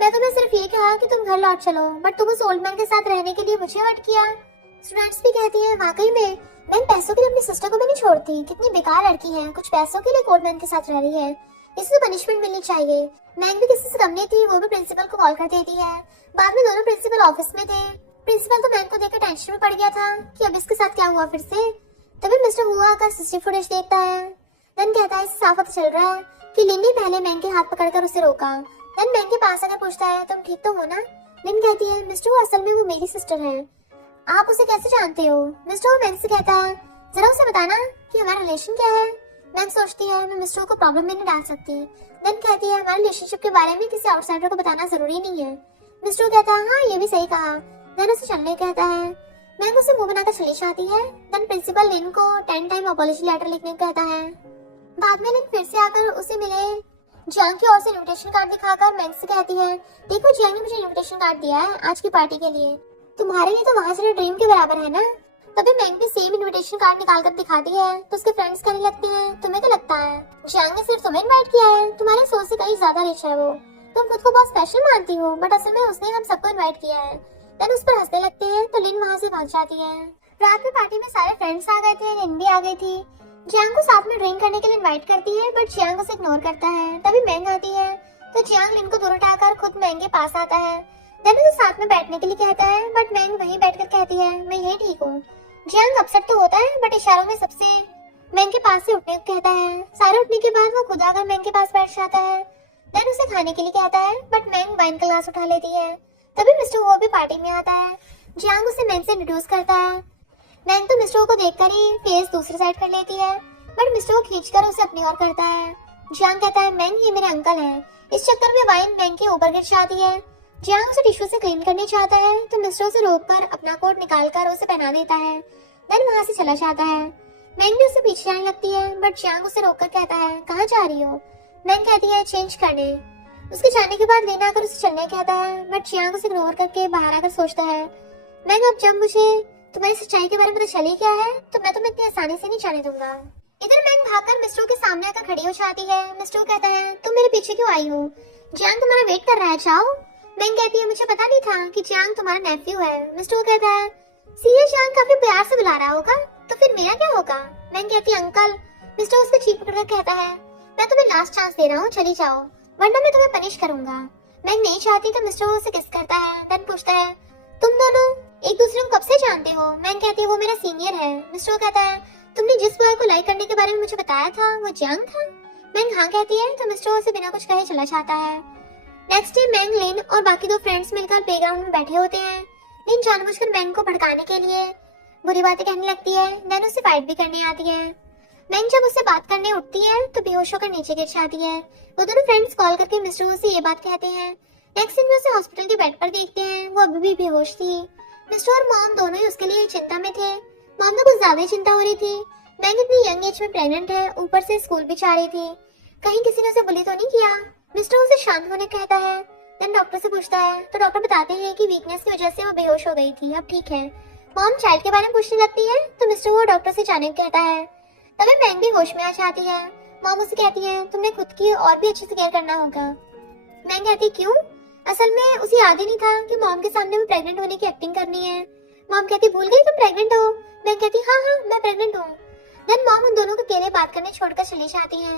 मैं तुम्हें सिर्फ ये कहा कि तुम घर लौट चलो, बट तुम उस ओल्ड मैन के साथ रहने के लिए मुझे हर्ट किया। स्टूडेंट्स भी कहती है वाकई में मैंग पैसों के लिए अपनी सिस्टर को भी नहीं छोड़ती, कितनी बेकार लड़की है, कुछ पैसों के लिए ओल्ड मैन के साथ रह रही है, इसे पनिशमेंट मिलनी चाहिए। मैंग भी किसी से कम नहीं थी, वो भी प्रिंसिपल को कॉल कर देती है। बाद में दोनों प्रिंसिपल ऑफिस में थे। प्रिंसिपल तो मैंग को देखकर टेंशन में पड़ गया था कि अब इसके साथ क्या हुआ फिर से। तभी मिस्टर हुआ आकर सीसीटीवी फुटेज देखता है। देन कहता है इसे साफ पता चल रहा है कि लिन ने पहले मैंग के हाथ पकड़कर उसे रोका। देन मैंग के पास आकर पूछता है तुम ठीक तो हो ना। लिन कहती है मिस्टर वो असल में वो मेरी सिस्टर है, आप उसे कैसे जानते हो। मिस्टर वो मैंग से कहता है जरा उसे बताना कि हमारा रिलेशन क्या है। मैंग सोचती है मैं मिस्टर को प्रॉब्लम में नहीं डाल सकती। देन कहती है हमारे रिलेशनशिप के बारे में किसी आउटसाइडर को बताना जरूरी नहीं है। मिस्टर कहता है हाँ ये भी सही कहा। देन उसे चलने कहता है। मैंग उसे मुंह बनाकर चली जाती है। देन प्रिंसिपल लिन को 10 टाइम अपॉलजी लेटर लिखने को कहता है। बाद में लिन फिर से आकर उसे मिले। जियांग की ओर से इनविटेशन कार्ड दिखाकर मैंग से कहती है देखो जियांग ने मुझे इनविटेशन कार्ड दिया है आज की पार्टी के लिए, तुम्हारे लिए तो वहाँ से ड्रीम के बराबर है ना। तभी मैंग भी सेम इनविटेशन कार्ड निकाल कर दिखाती है तो उसके फ्रेंड्स कहने लगते हैं तुम्हें क्या लगता है जियांग ने सिर्फ तुम्हें इनवाइट किया है, तुम्हारे सोच से कहीं ज्यादा रिच है वो, तुम खुद को बहुत स्पेशल मानती हो, बट असल में उसने हम सबको इनवाइट किया है। देन उस पर हंसने लगते हैं तो लिन वहाँ से भाग जाती है। रात में पार्टी में सारे फ्रेंड्स आ गए थे, लिन भी आ गई थी। जियांग को साथ में ड्रिंक करने के लिए इनवाइट करती है, बट जियांग उसे इग्नोर करता है। तभी मैंग आती है तो जियांग लिन को दूर उठाकर खुद मैंग के पास आता है। देन उसे साथ में बैठने के लिए कहता है, बट मैंग वहीं बैठकर कहती है मैं यही ठीक हूँ। जियांग अपसेट तो होता है, बट इशारों में सबसे मैंग के पास से उठने को कहता है। सारे उठने के बाद वो खुद आकर मैंग के पास बैठ जाता है। देन उसे खाने के लिए कहता है, बट मैंग वाइन का ग्लास उठा लेती है। तभी मिस्टर वो भी पार्टी में आता है। जियांग उसे मैंग से इंट्रोड्यूस करता है। मैंग तो मिस्टर को देखकर ही फेस दूसरी साइड कर लेती है, बट मिस्टर को खींचकर उसे अपनी ओर करता है। जियांग कहता है मैंग ये मेरे अंकल हैं। इस चक्कर में वाइन मैंग के ऊपर गिर जाती है। जियांग उसे टिश्यू से क्लीन करने चाहता है तो मिस्टर उसे रोककर अपना कोट निकालकर उसे पहना देता है। देन वहां से चला जाता है। मैंग भी उसे पीछे जाने लगती है, बट जियांग उसे रोककर कहता है कहाँ जा रही हो। मैंग कहती है चेंज करने। उसके जाने के बाद लेना आकर उसे चलने कहता है, बट जियांग उसे इग्नोर करके बाहर आकर सोचता है मैंग अब जब मुझे तुम्हारी सच्चाई के बारे में पता चली क्या है तो मैं तुम्हें इतनी आसानी से नहीं जाने दूंगा। इधर मैंग भागकर मिस्टर के सामने आकर खड़ी हो जाती है। मिस्टर कहता है तुम मेरे पीछे क्यों आई हो? जियांग तुम्हारा वेट कर रहा है, जाओ। मैंग कहती है मुझे पता नहीं था कि जियांग तुम्हारा नेफ्यू है। मिस्टर कहता है सीए जियांग काफी प्यार से बुला रहा होगा तो फिर मेरा क्या होगा? मैंग कहती है अंकल। मिस्टर उसका चीख पकड़कर कहता है मैं तुम्हें लास्ट चांस दे रहा हूँ, चली जाओ वरना मैं तुम्हें पनिश करूंगा। मैंग नहीं चाहती तो मिस्टर उसे किस करता है। देन पूछता है तुम दोनों एक दूसरे को कब से जानते हो? मैंग कहती है वो मेरा सीनियर है। मिस्टर कहता है तुमने जिस बॉय को लाइक करने के बारे में मुझे बताया था वो जियांग था? मैंग हाँ कहती है तो मिस्टर उसे बिना कुछ कहे चला जाता है। नेक्स्ट डे मैंग, लिन और बाकी दो फ्रेंड्स मिलकर प्लेग्राउंड में बैठे होते हैं। लिन जानबूझकर मैंग को भड़काने के लिए बुरी बातें कहने लगती है। देन उसे फाइट भी करने आती है। मैंग जब उससे बात करने उठती है तो बेहोश होकर नीचे गिर जाती है। वो दोनों फ्रेंड्स कॉल करके मिस्टर से ये बात कहते हैं। नेक्स्ट दिन में उसे हॉस्पिटल के बेड पर देखते हैं, वो अभी भी बेहोश थी। मिस्टर और मॉम दोनों ही उसके लिए चिंता में थे। मॉम को कुछ ज्यादा ही चिंता हो रही थी। मैंग इतनी यंग एज में प्रेग्नेंट है, ऊपर से स्कूल भी जा रही थी, कहीं किसी ने उसे बुली तो नहीं किया? मिस्टर उसे शांत होने कहता है। देन डॉक्टर से पूछता है तो डॉक्टर बताते हैं कि वीकनेस की वजह से वो बेहोश हो गई थी, अब ठीक है। मॉम चाइल्ड के बारे में पूछने लगती है तो मिस्टर वो डॉक्टर से जाने को कहता है। तभी मैंग भी होश में आ जाती है। मॉम उसे कहती है तुम्हें खुद की और भी अच्छे से केयर करना होगा। मैंग कहती क्यों? असल में उसे याद ही नहीं था कि मॉम के सामने वो प्रेग्नेंट होने की एक्टिंग करनी है। मॉम कहती भूल गई तुम प्रेग्नेंट हो? मैंग कहती हाँ मैं प्रेग्नेंट हूँ। देन मॉम उन दोनों को अकेले बात करने छोड़कर चली जाती है।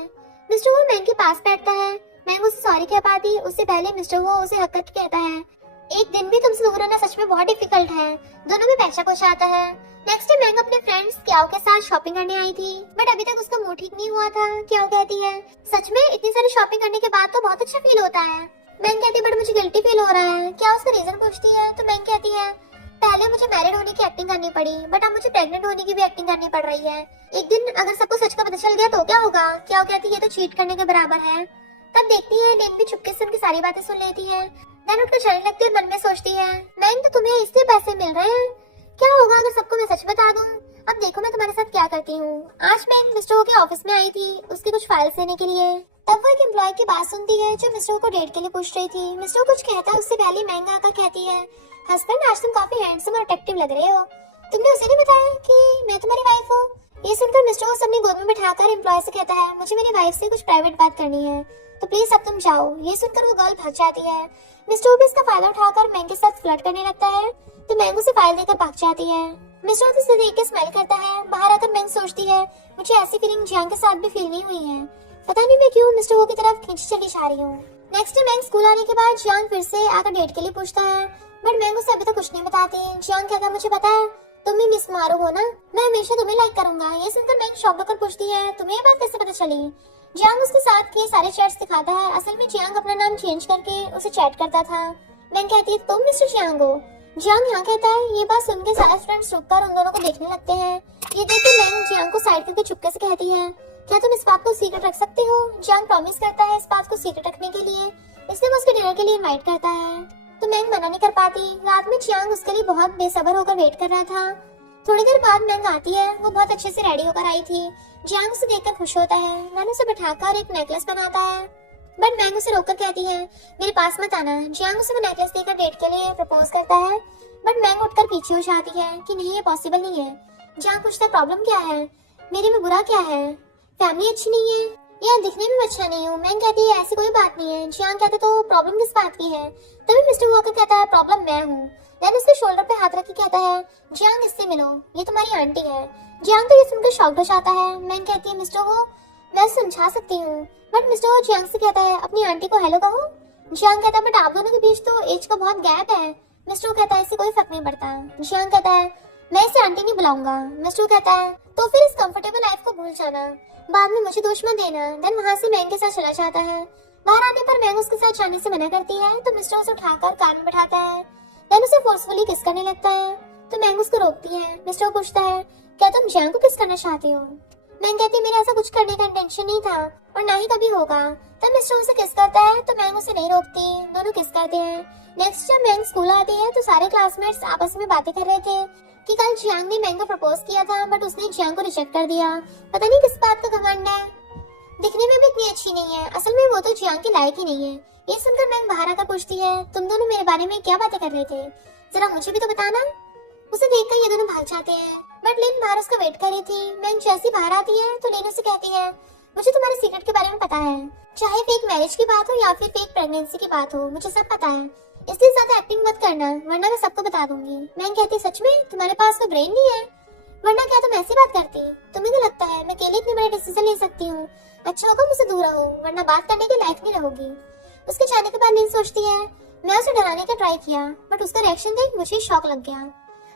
मिस्टर वो मैंग के पास बैठता है। मैंग उसे सॉरी कह पाती उससे पहले मिस्टर वो उसे हक करके कहता है एक दिन भी तुमसे दूर रहना सच में बहुत डिफिकल्ट है। दोनों में पैसा कुछ आता है। नेक्स्ट डे मैंग अपने फ्रेंड्स क्याओ के साथ शॉपिंग करने आई थी, बट अभी तक उसका मूड ठीक नहीं हुआ था। क्याओ कहती है सच में इतनी सारी शॉपिंग करने के बाद तो बहुत अच्छा फील होता है। मैंग कहती है बट मुझे गिल्टी फील हो रहा है। क्या उसका रीजन पूछती है तो मैंग कहती है पहले मुझे मैरिड होने की एक्टिंग करनी पड़ी, बट अब मुझे प्रेग्नेंट होने की भी एक्टिंग करनी पड़ रही है। एक दिन अगर सबको सच का पता चल गया तो क्या होगा? क्या कहती है ये तो चीट करने के बराबर है। तब देखती है लिन भी चुपके से उनकी सारी बातें सुन लेती है। देन उठकर चलने लगती है और मन में सोचती है मैंग तो तुम्हें इसलिए पैसे मिल रहे हैं, क्या होगा अगर सबको मैं सच बता दूं? अब देखो मैं तुम्हारे साथ क्या करती हूँ। आज मैंग मिस्टर के ऑफिस में आई थी उसके कुछ फाइल्स लेने के लिए। तब वो एक एम्प्लॉय की बात सुनती है जो मिस्टर को डेट के लिए पूछ रही थी। मिस्टर कुछ कहता है उससे पहले मैंग आकर कहती है हस्बैंड आज तुम काफी हैंडसम और अट्रैक्टिव लग रहे हो, तुमने उसे नहीं बताया कि मैं तुम्हारी वाइफ हूँ? ये सुनकर मिस्टर उसे अपनी गोद में बिठाकर एम्प्लॉय से कहता है मुझे मेरी वाइफ से कुछ प्राइवेट बात करनी है तो प्लीज अब तुम जाओ। ये सुनकर वो गर्ल भाग जाती है। मिस्टर भी इसका फायदा उठाकर मैंग के साथ फ्लर्ट करने लगता है तो मैंग उसे फाइल देकर भाग जाती है। मिस्टर उसे देख के स्माइल करता है। बाहर आकर मैंग सोचती है मुझे ऐसी फीलिंग जियांग के साथ भी फील नहीं हुई है, पता नहीं मैं क्यों मिस्टर वो की तरफ खींची चली जा रही हूँ। नेक्स्ट डे मैंग स्कूल आने के बाद जियांग फिर से आकर डेट के लिए पूछता है, बट मैंग उसे अभी तक कुछ नहीं बताती। जियांग कहता मुझे पता है तुम ही मिस मारू हो ना, मैं हमेशा तुम्हें लाइक करूंगा। ये सुनकर मैंग शॉक होकर पूछती है तुम्हें ये बात कैसे पता चली? जियांग उसके साथ के सारे चैट्स दिखाता है। असल में जियांग अपना नाम चेंज करके उसे चैट करता था। मैंग कहती है तुम मिस्टर जियांग हो? जियांग यहाँ कहता है। ये बात सुनकर सारे फ्रेंड्स रुककर उन दोनों को देखने लगते हैं। ये देख के मैंग जियांग को साइड करके चुपके से कहती है क्या तुम इस बात को सीक्रेट रख सकते हो? जियांग प्रॉमिस करता है इस बात को सीक्रेट रखने के लिए, इसलिए वो उसके डिनर के लिए इनवाइट करता है तो मैंग मना नहीं कर पाती। रात में जियांग उसके लिए बहुत बेसब्र होकर वेट कर रहा था। थोड़ी देर बाद मैंग आती है। वो बहुत अच्छे से रेडी होकर आई थी। जियांग उसे देखकर खुश होता है। मैंने उसे बिठाकर एक नेकलेस बनाता है, बट मैंग उसे रोककर कहती है मेरे पास मत आना। जियांग उसे वो नेकलेस देकर डेट के लिए प्रपोज करता है, बट मैंग उठकर पीछे हो जाती है कि नहीं ये पॉसिबल नहीं है। जियांग पूछता है प्रॉब्लम क्या है? मेरे में बुरा क्या है? फैमिली अच्छी नहीं है या दिखने में अच्छा नहीं हूँ? मैंग कहती है ऐसी कोई बात नहीं है। जियांग कहते तो प्रॉब्लम किस बात की है? तभी मिस्टर वॉकर कहता है प्रॉब्लम मैं हूँ। देन उसके शोल्डर पे हाथ रख के कहता है जियांग इससे मिलो, ये तुम्हारी आंटी है। जियांग तो ये सुनकर शॉक्ड हो जाता है। मैंग कहती है मिस्टर वो मैं समझा सकती हूँ, बट मिस्टर वो जियांग से कहता है अपनी आंटी को हेलो कहो। जियांग कहता है बट आप दोनों के बीच तो एज का बहुत गैप है। मिस्टर कहता है इससे कोई फर्क नहीं पड़ता। जियांग कहता है मैं इसे आंटी नहीं बुलाऊंगा। मिस्टर कहता है तो फिर इस कंफर्टेबल लाइफ को भूल जाना, बाद में मुझे दोष मत देना। देन वहाँ से मैंग के साथ चला जाता है। बाहर आने पर मैंग उसके साथ जाने से मना करती है तो मिस्टर उसे उठाकर कार में बैठाता है। देन उसे फोर्सफुली किस करने लगता है तो मैंग उसको रोकती है। मिस्टर पूछता है क्या तुम जियांग को किस करना चाहती हो? मैंग कहती है मेरा ऐसा कुछ करने का इंटेंशन नहीं था और ना ही कभी होगा। तब मिस्टर उसे किस करता है तो मैंग उसे नहीं रोकती, दोनों किस करते हैं। नेक्स्ट जब मैंग स्कूल आती है तो सारे क्लासमेट्स आपस में बातें कर रहे थे कि कल जियांग ने मैंग को प्रपोज किया था, बट उसने जियांग को रिजेक्ट कर दिया। पता नहीं किस बात का घमंड है, दिखने में भी इतनी अच्छी नहीं है। असल में वो तो जियांग के लायक ही नहीं है। ये सुनकर मैंग बाहर आकर पूछती है तुम दोनों मेरे बारे में क्या बातें कर रहे थे, जरा मुझे भी तो बताना। उसे देखकर ये दोनों भाग जाते हैं, बट लिन बाहर उसका वेट कर रही थी। मैंग जैसी बाहर आती है तो लिन उसे कहती है, मुझे तुम्हारे सीक्रेट के बारे में पता है, चाहे फेक मैरिज की बात हो या फिर फेक प्रेगनेंसी की बात हो, मुझे सब पता है, इसलिए ज्यादा एक्टिंग मत करना वरना मैं सबको बता दूंगी। मैंग कहती, सच में तुम्हारे पास कोई ब्रेन नहीं है? वरना क्या तुम ऐसी बात करती? तुम्हें क्या लगता है मैं अकेले इतने बड़े डिसीजन ले सकती हूँ? अच्छा होगा मुझसे दूर रहो, वरना बात करने की लायक नहीं रहोगी। उसके जाने के बाद लिन सोचती है, मैं उसे डराने का ट्राई किया बट उसका रिएक्शन देख मुझे शॉक लग गया।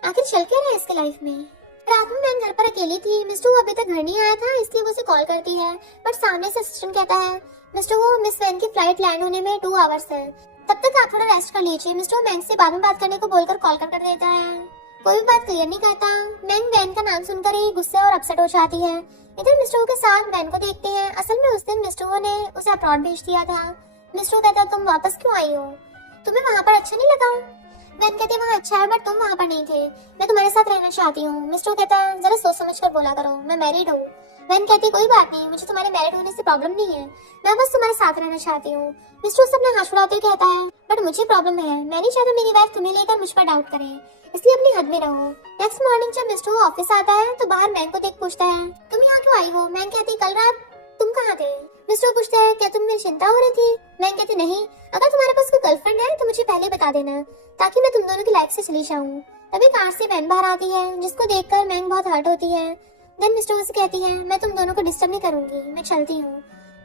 आखिर चल क्या रहा है इसके लाइफ में? रात में मैं घर पर अकेली थी। मिस्टर वो अभी तक घर नहीं आया था, इसलिए वो उसे कॉल करती है, बट सामने से असिस्टेंट कहता है, मिस्टर वो मिस वैन की फ्लाइट लैंड होने में 2 आवर्स है, तब तक आप थोड़ा रेस्ट कर लीजिए। मिस्टर मैंग से बाद में बात करने को बोलकर कॉल कर देता है। कोई भी बात क्लियर नहीं करता। मैंग वैन का नाम सुनकर ही गुस्से और अपसेट हो जाती है। इधर मिस्टर के साथ वैन को देखते हैं। असल में उस दिन मिस्टर ने उसे अब्रॉड भेज दिया था। मिस्टर कहता है, तुम वापस क्यों आई हो? तुम्हें वहाँ पर अच्छा नहीं लगा? वैन कहती है, वहाँ अच्छा है बट तुम वहाँ पर नहीं थे, मैं तुम्हारे साथ रहना चाहती हूँ। मिस्टर कहता है, जरा सोच समझ कर बोला करो, मैं मैरिड हूँ। वैन कहती है, कोई बात नहीं, मुझे तुम्हारे मैरिड होने से प्रॉब्लम नहीं है, मैं बस तुम्हारे साथ रहना चाहती हूँ। मिस्टर उससे अपना हाथ छुड़ाते कहता है, बट मुझे प्रॉब्लम है, मैं नहीं चाहता मेरी वाइफ तुम्हें लेकर मुझ पर डाउट करे, इसलिए अपनी हद में रहो। नेक्स्ट मॉर्निंग जब मिस्टर ऑफिस आता है तो बाहर मैंग को देख पूछता है, तुम यहाँ क्यों आई हो? मैंग कहती, कल रात तुम कहाँ थे? मिस्टर पूछता है, क्या तुम मेरी चिंता हो रही थी? मैंग कहती, नहीं, अगर तुम्हारे पास कोई गर्लफ्रेंड है तो मुझे पहले बता देना ताकि मैं तुम दोनों की लाइफ से चली जाऊँ। तभी कार से वैन बाहर आती है, जिसको देखकर मैंग बहुत हर्ट होती है। देन मिस्टर उसे कहती है, मैं तुम दोनों को डिस्टर्ब नहीं करूंगी, मैं चलती हूँ।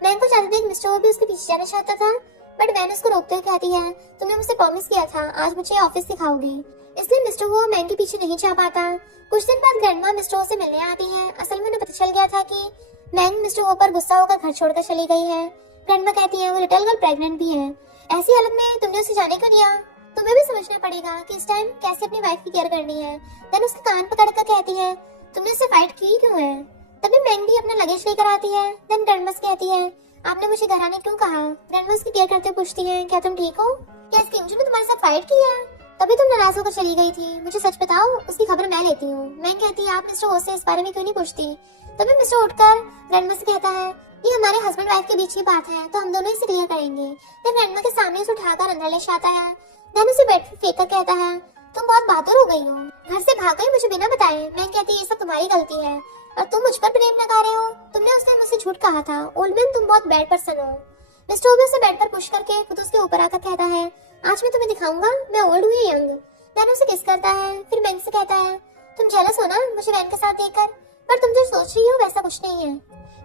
मैंग को जाते देख मिस्टर भी उसके पीछे जाना चाहता था, बट वैन उसको रोकते हुए कहती है, तुमने मुझसे प्रॉमिस किया था आज मुझे ऑफिस दिखाओगी, इसलिए मिस्टर वो मैंग के पीछे नहीं जा पाता। कुछ दिन बाद ग्रैंडमा मिस्टर से मिलने आती है। असल में उन्हें पता चल गया था कि मैंग मिस्टर वो पर गुस्सा होकर घर छोड़कर चली गई है। ग्रैंडमा कहती है, वो लिटिल गर्ल प्रेग्नेंट भी है, ऐसी हालत में तुमने उसे जाने क्यों दिया? तुम्हें भी समझना पड़ेगा कि इस टाइम कैसे अपनी वाइफ की केयर करनी है। देन उसके कान पकड़कर कहती है, तुमने उससे फाइट की क्यों है? तभी मैंग भी अपना लगेज लेकर आती है। देन ग्रैंडमा कहती है, आपने मुझे घर आने क्यों कहा? ग्रैंडमा उसकी केयर करते पूछती है, क्या तुम ठीक हो? क्या इसकी इंजन ने तुम्हारे साथ फाइट की है? तभी तुम नाराज होकर चली गई थी, मुझे सच बताओ, उसकी खबर मैं लेती हूँ। मैंग कहती है, आप मिस्टर हो से इस बारे में क्यों नहीं पूछती? तभी मिस्टर उठकर ग्रैंडमा से कहता है, ये हमारे हस्बैंड वाइफ के बीच की बात है तो हम दोनों इसे क्लियर करेंगे। देन ग्रैंडमा के सामने उसे उठाकर अंदर ले जाता है। देन उसे बेड पे फेंक कर कहता है, तुम बहुत बहादुर हो गई हो, घर से भाग गई मुझे बिना बताए। मैं कहती, ये सब तुम्हारी गलती है और तुम मुझ पर ब्लेम लगा रहे हो, तुमने उस दिन मुझसे झूठ कहा था। ओल्ड मैन, तुम बहुत बैड पर्सन हो। मिस्टर ओबी उसे बेड पर पुश करके खुद उसके ऊपर आकर कहता है, आज मैं तुम्हें दिखाऊंगा मैं ओल्ड हूँ या यंग। देन उसे किस करता है, फिर मैंग से कहता है, तुम जेलस हो ना मुझे वैन के साथ देखकर, पर तुम जो सोच रही हो वैसा कुछ नहीं है,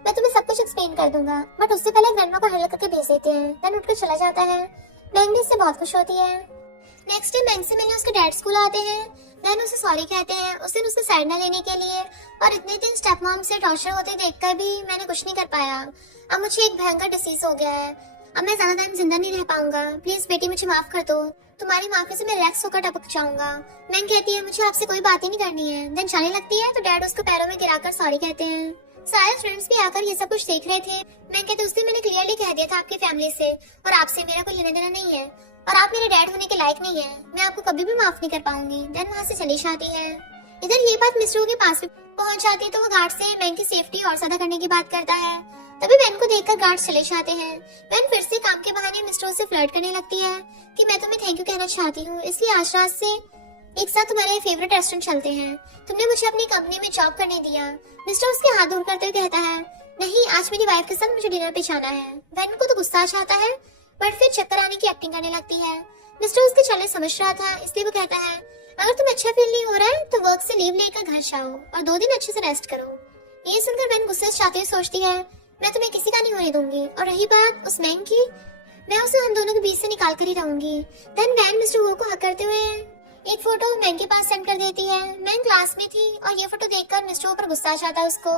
मैं तुम्हें सब कुछ एक्सप्लेन कर दूंगा। बट उससे पहले ग्रैंडमा को हैंडल करके भेज देते हैं। देन उठकर चला जाता है। मैंग भी इससे बहुत खुश होती है। नेक्स्ट डे मैंग से मिलने उसके डैड स्कूल आते हैं। देन उसे सॉरी कहते हैं उस दिन उसका साइड न लेने के लिए, और इतने दिन स्टेप मॉम से टॉर्चर होते देखकर भी मैंने कुछ नहीं कर पाया। अब मुझे एक भयंकर डिसीज हो गया है, अब मैं ज्यादा टाइम जिंदा नहीं रह पाऊंगा, प्लीज बेटी मुझे माफ कर दो, तुम्हारी माफी से मैं रिलैक्स होकर टपक जाऊंगा। मैंग कहती है, मुझे आपसे कोई बात ही नहीं करनी है। देन जाने लगती है तो डैड उसको पैरों में गिराकर सॉरी कहते हैं। सारे फ्रेंड्स भी आकर ये सब कुछ देख रहे थे। मैं कहते उस दिन मैंने क्लियरली कह दिया था आपकी फैमिली से और आपसे मेरा कोई लेना देना नहीं है और आप मेरे डैड होने के लायक नहीं है, मैं आपको कभी भी माफ नहीं कर पाऊंगी। देन वहाँ से चली जाती है। इधर ये बात मिस्टर के पास भी पहुंच जाती है तो वो गार्ड से मैंग की सेफ्टी और ज्यादा करने की बात करता है। तभी वैन को देखकर गार्ड चले जाते हैं। वैन फिर से काम के बहाने मिस्टर से फ्लर्ट करने लगती है कि मैं तुम्हें थैंक यू कहना चाहती हूँ, इसलिए आज रात से एक साथ तुम्हारे फेवरेट रेस्टोरेंट चलते हैं, तुमने मुझे अपनी कंपनी में जॉब करने दिया। मिस्टर उसके हाथ दूर करते हुए कहता है, नहीं आज मेरी वाइफ के साथ मुझे डिनर पे जाना है। वैन को तो गुस्सा आ जाता है बट फिर चक्कर आने की एक्टिंग करने लगती है। मिस्टर उसके चलने समझ रहा था इसलिए वो कहता है, अगर तुम अच्छा फील नहीं हो रहा है तो वर्क से लीव लेकर घर जाओ और 2 दिन अच्छे से रेस्ट करो। ये सुनकर वैन गुस्से से जाते हुए सोचती है, मैं तुम्हें किसी का नहीं होने दूंगी, और रही बात उस मैंग की, मैं उसे हम दोनों के बीच से निकाल कर ही रहूंगी। देन वैन मिस्टर वो को हक करते हुए एक फोटो मैंग के पास सेंड कर देती है। मैंग क्लास में थी और ये फोटो देखकर मिस्टर पर गुस्सा आ जाता है उसको।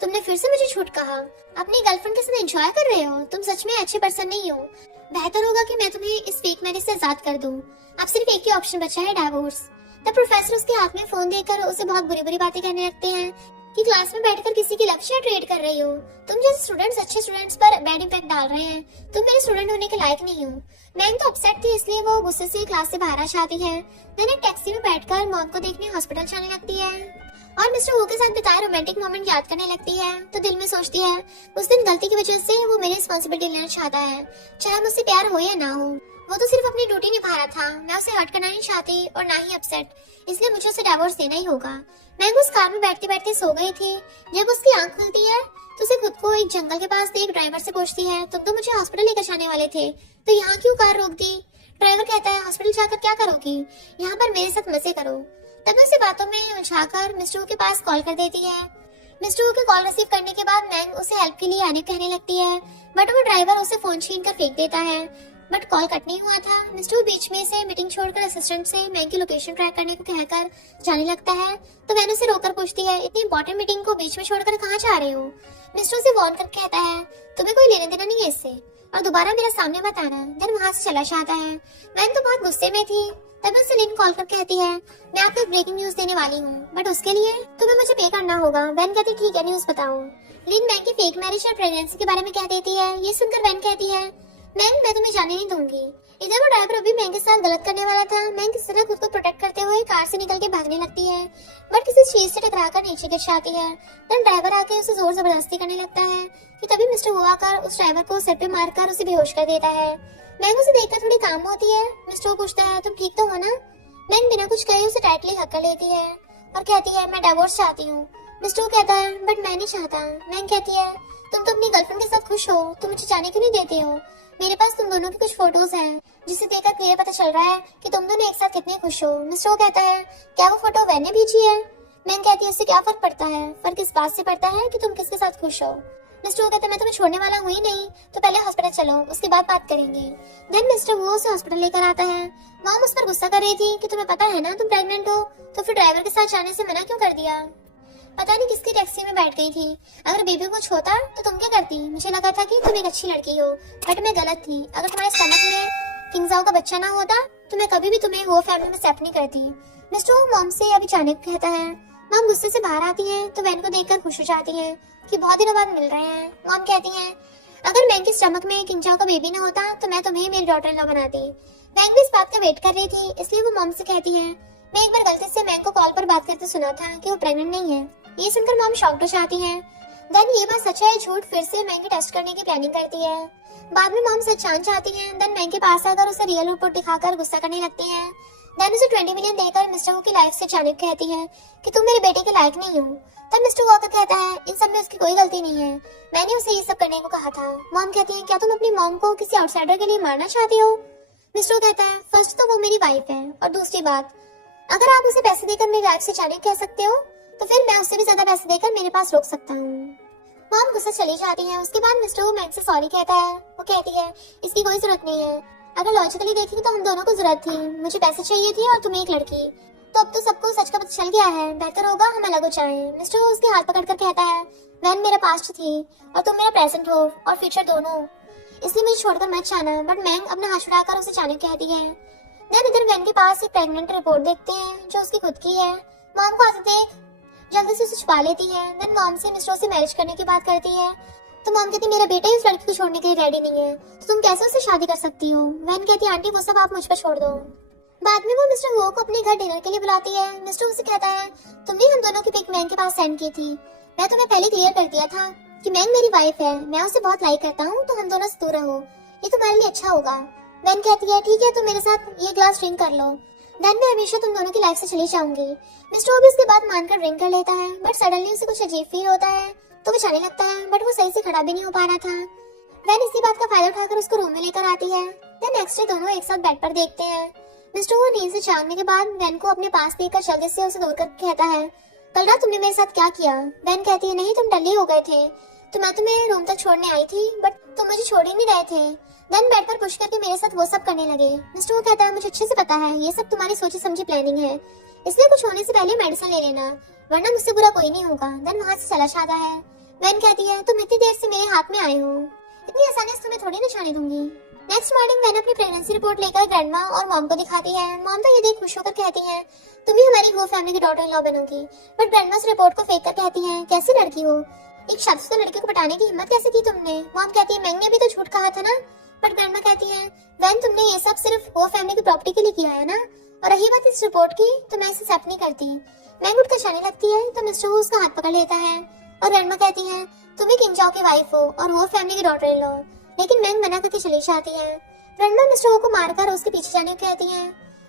तुमने फिर से मुझे झूठ कहा, अपनी गर्लफ्रेंड के साथ एंजॉय कर रहे हो, तुम सच में अच्छे पर्सन नहीं हो, बेहतर होगा कि मैं तुम्हें इस फेक मैरिज से आजाद कर दूं, अब सिर्फ एक ही ऑप्शन बचा है, डिवोर्स। तब प्रोफेसर उसके हाथ में फोन देकर उसे बहुत बुरी बुरी बातें कहने लगते हैं कि क्लास में बैठकर किसी की लक्ष्य ट्रेड कर रही हो, तुम जैसे स्टूडेंट्स अच्छे स्टूडेंट्स पर बैड इंपैक्ट डाल रहे हैं, तुम मेरे स्टूडेंट होने के लायक नहीं हो। मैंग तो अपसेट थी इसलिए वो गुस्से से क्लास से बाहर आ जाती है। मैंने टैक्सी में बैठकर मॉम को देखने हॉस्पिटल जाने लगती है और मिस्टर वो के साथ बिताए रोमांटिक मोमेंट याद करने लगती है तो दिल में सोचती है, उस दिन गलती की वजह से वो मेरी रिस्पॉन्सिबिलिटी लेना चाहता है, चाहे मुझसे प्यार हो या ना हो। वो तो सिर्फ अपनी ड्यूटी निभा रहा था, मैं उसे हर्ट करना नहीं चाहती और ना ही अपसेट, इसलिए मुझे उसे डिवोर्स देना ही होगा। मैंगो उस कार में बैठते बैठते सो गई थी। जब उसकी आंख खुलती है तो उसे खुद को एक जंगल के पास देख ड्राइवर से पूछती है, तुम तो मुझे हॉस्पिटल लेकर जाने वाले थे, तो यहाँ क्यों कार रोक दी? ड्राइवर कहता है, हॉस्पिटल जाकर क्या करोगी, यहाँ पर मेरे साथ मजे करो। तब मैं उसे बातों में उलझाकर मिस्टर के पास कॉल कर देती है। मिस्टर के कॉल रिसीव करने के बाद मैंग उसे हेल्प के लिए आने कहने लगती है, बट वो ड्राइवर उसे फोन छीन कर फेंक देता है। बट कॉल कट नहीं हुआ था। मिस्टर बीच में से मीटिंग छोड़कर असिस्टेंट से मैंग की लोकेशन ट्रैक करने को कहकर जाने लगता है। तो मैंने उसे रोककर पूछती है, इतनी इंपॉर्टेंट मीटिंग को बीच में छोड़कर कहाँ जा रहे हो? मिस्टर उसे वार्न करके कहता है, तुम्हें कोई लेना देना नहीं है इससे, और दोबारा मेरे सामने मत आना। देन वहां से चला जाता है। मैंग तो बहुत गुस्से में थी। तब उससे लिन कॉल कर कहती है, मैं आपको एक ब्रेकिंग न्यूज देने वाली हूँ, बट उसके लिए तुम्हें मुझे पे करना होगा। वैन कहती, ठीक है, न्यूज बताओ। लिन मैंग की फेक मैरिज और प्रेगनेंसी के बारे में कह देती है। ये सुनकर वैन कहती है, मैंग मैं तुम्हें जाने नहीं दूंगी। इधर वो ड्राइवर अभी मैंग के साथ गलत करने वाला था। मैंग किस तरह खुद को प्रोटेक्ट करते हुए कार से निकल के भागने लगती है, बट किसी चीज से टकराकर नीचे गिर जाती है। देन ड्राइवर आके उसे जोर जबरदस्ती करने लगता है कि तभी मिस्टर वो आकर उस ड्राइवर को सिर पे मारकर उसे बेहोश कर देता है। मैंग उसे देखकर थोड़ी काम होती है। मिस्टर पूछता है, तुम ठीक तो हो ना? मैंग बिना कुछ कहे उसे टाइटली हक कर लेती है और कहती है, मैं डिवोर्स चाहती हूँ। मिस्टर कहता है, बट मैं नहीं चाहता। मैंग कहती है, तुम तो अपनी गर्लफ्रेंड के साथ खुश हो, तुम मुझे जाने क्यों नहीं देते हो? मेरे पास तुम दोनों की कुछ फोटोज हैं, जिसे देखकर क्लियर पता चल रहा है कि तुम दोनों एक साथ कितने खुश हो। मिस्टर कहता है, क्या वो फोटो वैन ने भेजी है? मैंग कहती है, इससे क्या फर्क पड़ता है? फर्क इस बात से पड़ता है कि तुम किसके साथ खुश हो। मिस्टर कहता है, मैं तुम्हें छोड़ने वाला हूँ ही नहीं, तो पहले हॉस्पिटल चलो, उसके बाद बात करेंगे। देन मिस्टर वो उसे हॉस्पिटल लेकर आता है। मॉम उस पर गुस्सा कर रही थी कि तुम्हें पता है ना तुम प्रेग्नेंट हो, तो फिर ड्राइवर के साथ जाने से मना क्यों कर दिया? पता नहीं किसकी टैक्सी में बैठ गई थी। अगर बेबी को कुछ होता तो तुम क्या करती? मुझे लगा था कि तुम एक अच्छी लड़की हो, बट मैं गलत थी। अगर तुम्हारे स्टमक में किंगजाओ का बच्चा ना होता तो मैं कभी भी तुम्हें वो फैमिली में एक्सेप्ट नहीं करती। मिस्टर मॉम से अभी जाने को कहता है। मॉम गुस्से से बाहर आती है तो वैन को देखकर खुश हो जाती है कि बहुत दिनों बाद मिल रहे हैं। मॉम कहती है, अगर मैंग के स्टमक में किंगजाओ का बेबी ना होता तो मैं तुम्हें मेरी डॉटर इन लॉ बनाती। मैंग भी इस बात का वेट कर रही थी, इसलिए वो मॉम से कहती है, मैं एक बार गलती से मैंग को कॉल पर बात करते सुना था कि वो प्रेग्नेंट नहीं है। ये सुनकर मॉम शॉक्ड हो जाती है। देन ये बात सच है झूठ फिर से मैंग की टेस्ट करने की प्लानिंग करती है। बाद में मॉम सच जान चाहती है। देन मैंग के पास आकर उसे रियल रिपोर्ट दिखाकर गुस्सा करने लगती है। देन उसे 20 मिलियन देकर मिस्टर वो की लाइफ से जाने को कहती है कि तुम मेरे बेटे के लायक नहीं हो। तब मिस्टर वॉकर कहता है, इन सब में उसकी कोई गलती नहीं है, मैंने उसे ये सब करने को कहा था। मॉम कहती है, क्या तुम अपनी मॉम को किसी आउटसाइडर के लिए मारना चाहती हो? मिस्टर कहता है, फर्स्ट तो वो मेरी वाइफ है, और दूसरी बात, अगर आप उसे पैसे देकर मेरी लाइफ से जाने को कह सकते हो तो फिर मैं उससे भी ज्यादा पैसे देकर मेरे पास रोक सकता हूँ। मॉम गुस्सा चली जाती है। उसके बाद मिस्टर वो मैग से सॉरी कहता है। वो कहती है, इसकी कोई जरूरत नहीं है, अगर लॉजिकली देखेंगे तो हम दोनों को जरूरत थी, मुझे पैसे चाहिए थे और तुम्हें एक लड़की, तो अब तो सबको सच का पता चल गया है, बेहतर होगा हम अलग हो जाएं। मिस्टर वो उसके हाथ पकड़कर कहता है, वैन मेरा पास्ट थी और तुम मेरा प्रेजेंट हो और फ्यूचर दोनों, इसलिए मुझे छोड़कर मत जाना। बट मैंग अपना हाथ छुड़ाकर उसे जाने कहती है। देन इधर वैन के पास एक प्रेग्नेंट रिपोर्ट देखते हैं जो उसकी खुद की है। मॉम को आते देख जल्दी से उसे छुपा लेती है। देन मॉम से मिस्टर से मैरिज करने की बात करती है। तो मॉम कहती है, मेरा बेटा इस लड़की को छोड़ने के लिए रेडी नहीं है, तो तुम कैसे उससे शादी कर सकती हो? वैन कहती है, आंटी वो सब आप मुझ पर छोड़ दो। बाद में वो मिस्टर वो को अपने घर डिनर के लिए बुलाती है। मिस्टर उसे कहता है, तुमने हम दोनों की पिक मैंग के पास सेंड की थी, मैं तुम्हें पहले क्लियर कर दिया था कि मैंग मेरी वाइफ है, मैं उसे बहुत लाइक करता हूँ, तो हम दोनों से दूर रहो, ये तुम्हारे लिए अच्छा होगा। वैन कहती है, ठीक है, तुम मेरे साथ ये ग्लास ड्रिंक कर लो, देन मैं हमेशा तुम दोनों की लाइफ से चली जाऊंगी। मिस्टर वो भी उसके बाद मानकर ड्रिंक कर लेता है, बट सडनली उसे कुछ अजीब फील होता है तो वो जाने लगता है, बट वो सही से खड़ा भी नहीं हो पा रहा था। वैन इसी बात का फायदा उठाकर उसको रूम में लेकर आती है। देन नेक्स्ट डे दोनों एक साथ बेड पर देखते हैं। मिस्टर वो नींद से जागने के बाद वैन को अपने पास देखकर जल्दी से उसे दूर कर कहता है, कल रात तुमने मेरे साथ क्या किया? वैन कहती है, नहीं तुम डल्ले हो गए थे, तो मैं तुम्हें रूम तक छोड़ने आई थी, बट तुम मुझे छोड़ ही नहीं रहे थे। देन बेड पर पुश करके मेरे साथ वो सब करने लगे। मिस्टर वो कहता है, मुझे अच्छे से पता है ये सब तुम्हारी सोची समझी प्लानिंग है, इसलिए कुछ होने से पहले मेडिसिन ले लेना, वरना मुझसे बुरा कोई नहीं होगा। देन वहाँ से चला जाता है। वैन कहती है, तुम इतनी देर से मेरे हाथ में आए हो, इतनी आसानी से तुम्हें थोड़ी ना जाने दूंगी। नेक्स्ट मॉर्निंग वैन अपनी प्रेगनेंसी रिपोर्ट लेकर ग्रैंडमा और मॉम को दिखाती है। मॉम तो ये देख खुश होकर कहती है, तुम ही हमारी वो फैमिली की डॉटर इन लॉ बनोगी। बट ग्रैंडमा उस रिपोर्ट को फेंक कर कहती है, कैसी लड़की हो, एक शादीशुदा लड़की को पटाने की हिम्मत कैसे की तुमने? मॉम कहती है, मैंने भी तो झूठ कहा था ना। बट ग्रैंडमा कहती है, वैन तुमने ये सब सिर्फ वो फैमिली की प्रॉपर्टी के लिए किया है ना, और रही बात इस रिपोर्ट की तो मैं इसे एक्सेप्ट नहीं करती। मैंग उठकर जाने लगती है तो मिस्टर वो उसका हाथ पकड़ लेता है और ग्रैंडमा कहती है, तुम ही किंगजाओ की वाइफ हो और वो फैमिली की डॉटर इन लॉ, लेकिन मैंग मना करके चली जाती है। रणमा मिस्टर वो को मारकर उसके पीछे जाने को कहती है।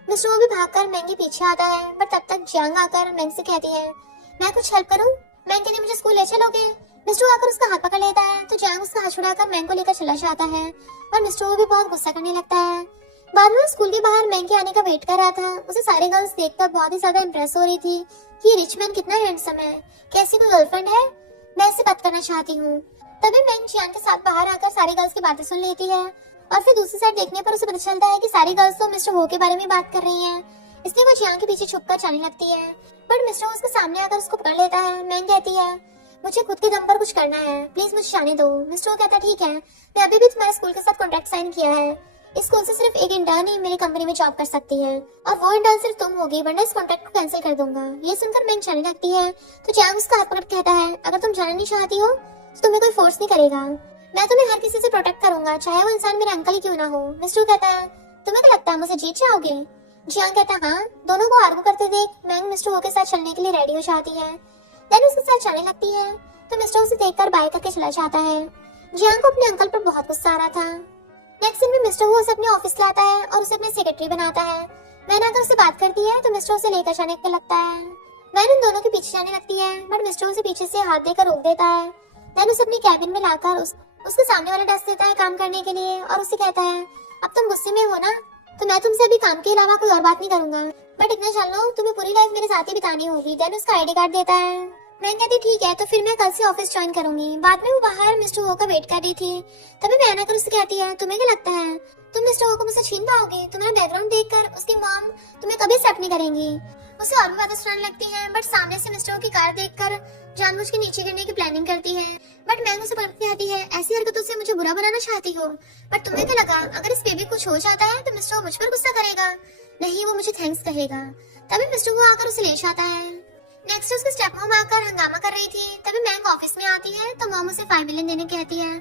मिस्टर वो भी भागकर मैंग के पीछे आता है, पर तब तक जियांग आकर मैंग से कहती है, मैं कुछ हेल्प करूं? मैंग कहती है, मुझे स्कूल ले चलोगे? मिस्टर वो आकर उसका हाथ पकड़ लेता है तो जियांग उसका हाथ छुड़ाकर मैंग को लेकर चला जाता है और मिस्टर वो भी बहुत गुस्सा करने लगता है। बाद में स्कूल के बाहर मैंग के आने का वेट कर रहा था। उसे सारे गर्ल्स देखकर बहुत ही ज्यादा इंप्रेस हो रही थी कि रिच मैन कितना हैंडसम है, कैसी कोई गर्लफ्रेंड है, मैं इससे बात करना चाहती हूँ। तभी मैंग जियांग के साथ बाहर आकर सारी गर्ल्स की बातें सुन लेती है और फिर दूसरी साइड देखने पर उसे पता चलता है कि सारी गर्ल्स तो मिस्टर वो के बारे में बात कर रही हैं, इसलिए वो जियांग के पीछे छुपकर जाने लगती है। बट मिस्टर वो उसके सामने आकर उसको पकड़ लेता है। मैंग कहती है, मुझे खुद के दम पर कुछ करना है, प्लीज मुझे जाने दो। मिस्टर वो कहता है, ठीक है, मैं अभी भी तुम्हारे स्कूल के साथ कॉन्ट्रैक्ट साइन किया है। इस स्कूल से सिर्फ एक इंटर्न ही मेरी कंपनी में जॉब कर सकती है और वो इंटर्न सिर्फ तुम होगी, वरना इस कॉन्ट्रैक्ट को कैंसिल कर दूंगा। ये सुनकर मैंग जाने लगती है तो जियांग उसका हाथ पकड़ कहता है, अगर तुम जाना नहीं चाहती हो तो तुम्हें कोई फोर्स नहीं करेगा, मैं तुम्हें हर किसी से प्रोटेक्ट करूंगा, चाहे वो इंसान मेरे अंकल ही क्यों ना हो। मिस्टर कहता है, तुम्हें क्या लगता है मुझे जीत जाओगे? जियांग कहता है, हाँ। दोनों को आर्गू करते देख मैंग मिस्टर वो के साथ चलने के लिए रेडी हो जाती है। देन उसके साथ जाने लगती है तो मिस्टर उसे देखकर बाय करके चला जाता है। जियांग को अपने अंकल पर बहुत गुस्सा आ रहा था। नेक्स्ट दिन में मिस्टर वो उसे अपने ऑफिस लाता है और उसे अपनी सेक्रेटरी बनाता है। वैन आकर उससे बात करती है तो मिस्टर उसे लेकर जाने के लगता है। वैन उन दोनों के पीछे जाने लगती है बट मिस्टर उसे पीछे से हाथ देकर रोक देता है। देन उसे अपनी कैबिन में लाकर उसके सामने वाला डेस्क देता है काम करने के लिए और उसे कहता है, अब तुम गुस्से में हो ना, तो मैं तुमसे अभी काम के अलावा कोई और बात नहीं करूंगा, बट इतना जान लो तुम्हें पूरी लाइफ मेरे साथ ही बितानी होगी। देन उसका आईडी कार्ड देता है। मैं कहती ठीक है, तो फिर मैं कल से ऑफिस ज्वाइन करूंगी। बाद में वो बाहर मिस्टर वो का वेट कर रही थी। तभी मैं आकर उससे कहती है, तुम्हें क्या लगता है तुम मिस्टर वो को मुझसे छीन पाओगे? तुम्हारा बैकग्राउंड देखकर उसकी मॉम तुम्हें कभी एक्सेप्ट नहीं करेंगी। उसे और भी बातें सुनाने लगती है बट सामने से मिस्टर वो की कार देखकर जानबूझ के नीचे गिरने की प्लानिंग करती है। बट मैं उसे पलट कहती है, ऐसी हरकतों से मुझे बुरा बनाना चाहती हो, बट तुम्हें क्या लगा अगर इस बेबी कुछ हो जाता है तो मिस्टर वो मुझ पर गुस्सा करेगा? नहीं, वो मुझे थैंक्स कहेगा। तभी मिस्टर वो आकर उसे ले जाता है। नेक्स्ट उसकी स्टेप मॉम आकर हंगामा कर रही थी। तभी मैंग ऑफिस में आती है तो मॉम उसे 5 मिलियन देने कहती है।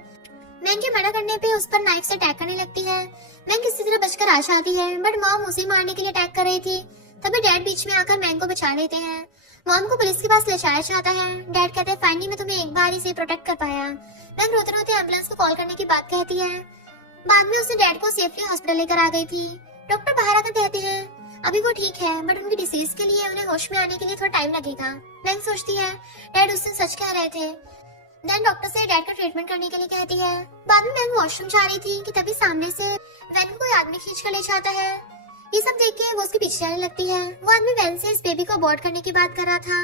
मैंग के मना करने पे उस पर नाइफ से अटैक करने लगती है। मैंग किसी तरह बचकर आ जाती है बट मॉम उसे मारने के लिए अटैक कर रही थी। तभी डैड बीच में आकर मैंग को बचा लेते हैं। मॉम को पुलिस के पास ले जाया जाता है। डैड कहते हैं, फाइनली मैं तुम्हें एक बार ही से प्रोटेक्ट कर पाया। मैंग रोते रोते एम्बुलेंस को कॉल करने की बात कहती है। बाद में उसने डैड को सेफली हॉस्पिटल लेकर आ गई थी। डॉक्टर बाहर आकर कहते हैं, अभी वो ठीक है बट उनकी डिसीज के लिए उन्हें होश में आने के लिए थोड़ा टाइम लगेगा। मैंग सोचती है डैड उस दिन सच कह रहे थे। देन डॉक्टर से डैड का ट्रीटमेंट करने के लिए कहती है। बाद में मैंग वॉशरूम जा रही थी कि तभी सामने से वैन को कोई आदमी खींच कर ले जाता है। ये सब देख के वो उसके पीछे जाने लगती है। वो आदमी वैन से इस बेबी को अबॉर्ट करने की बात कर रहा था।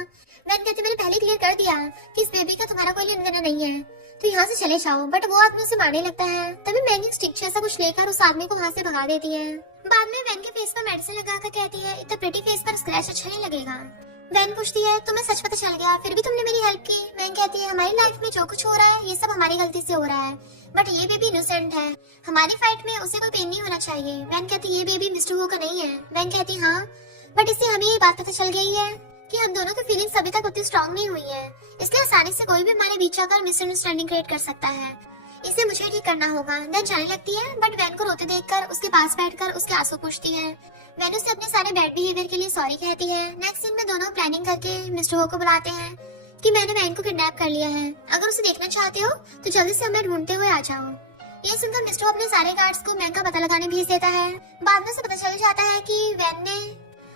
वैन कहती, मैंने पहले क्लियर कर दिया कि इस बेबी का तुम्हारा कोई लेना देना नहीं है, तो यहाँ से चले जाओ। बट वो आदमी उसे मारने लगता है। तभी मैंग एक स्टिक जैसा कुछ लेकर उस आदमी को वहाँ से भगा देती है। बाद में वैन के फेस पर मेडिसिन लगाकर कहती है, इतना प्रिटी फेस पर स्क्रैच अच्छा नहीं लगेगा। वैन पूछती है, तुम्हें सच पता चल गया, फिर भी तुमने मेरी हेल्प की? मैंग कहती है, हमारी लाइफ में जो कुछ हो रहा है ये सब हमारी गलती से हो रहा है, बट ये बेबी इनोसेंट है, हमारी फाइट में उसे कोई पेन नहीं होना चाहिए। वैन कहती है, ये बेबी मिस्टर वो का नहीं है। वैन कहती, हाँ, बट इससे हमें ये बात पता चल गई है कि हम दोनों की फीलिंग्स अभी तक उतनी स्ट्रांग नहीं हुई है, इसलिए आसानी से कोई भी हमारे बीच आकर मिसअंडरस्टैंडिंग क्रिएट कर सकता है। इसे मुझे ठीक करना होगा। देन जाने लगती है बट वैन को रोते देखकर उसके पास बैठकर उसके आंसू पूछती है। वैन उसे अपने सारे बैड बिहेवियर के लिए सॉरी कहती है। नेक्स्ट सीन में दोनों प्लानिंग करके मिस्टर वो को बुलाते हैं कि मैंने वैन को किडनैप कर लिया है, अगर उसे देखना चाहते हो तो जल्दी से हमें ढूंढते हुए आ जाओ। ये सुनकर मिस्टर अपने सारे गार्ड्स को मैंग का पता लगाने भेज देता है। बाद में उसे पता चल जाता है कि वैन ने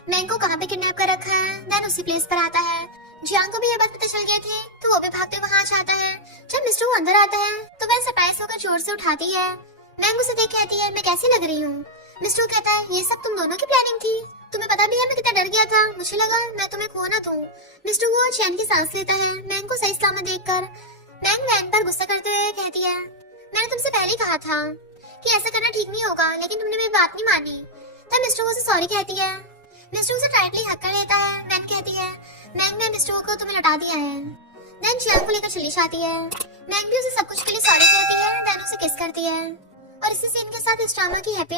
मैंग को कहाँ पे किडनैप कर रखा है। देन उसी प्लेस पर आता है। जियांग को भी ये बात पता चल गई थी तो वो भी भागते वहाँ जाता है। जब मिस्टर वो अंदर आता है तो वैन सरप्राइज होकर जोर से उठाती है। मैंग उसे देख कहती है, मैं कैसी लग रही हूँ? मिस्टर कहता है, ये सब तुम दोनों की प्लानिंग थी, तुम्हें पता भी है मैं कितना डर गया था, मुझे लगा मैं तुम्हें खो ना दूं। मिस्टर वो चैन की सांस लेता है मैंग को सही सलामत देखकर। मैंग वैन पर गुस्सा करते हुए कहती है, मैंने तुमसे पहले ही कहा था कि ऐसा करना ठीक नहीं होगा, लेकिन तुमने मेरी बात नहीं मानी। तब मिस्टर वो से सॉरी कहती है। मिस्टर उसे टाइटली हक कर लेता है। मैंग कहती है, मैंग ने मिस्टर को तुम्हें लौटा दिया है। देन जियांग को लेकर चली जाती है। मैंग भी उसे सब कुछ के लिए सॉरी कहती है। देन उसे किस करती है और इसी सीन के साथ इस ड्रामा की हैप्पी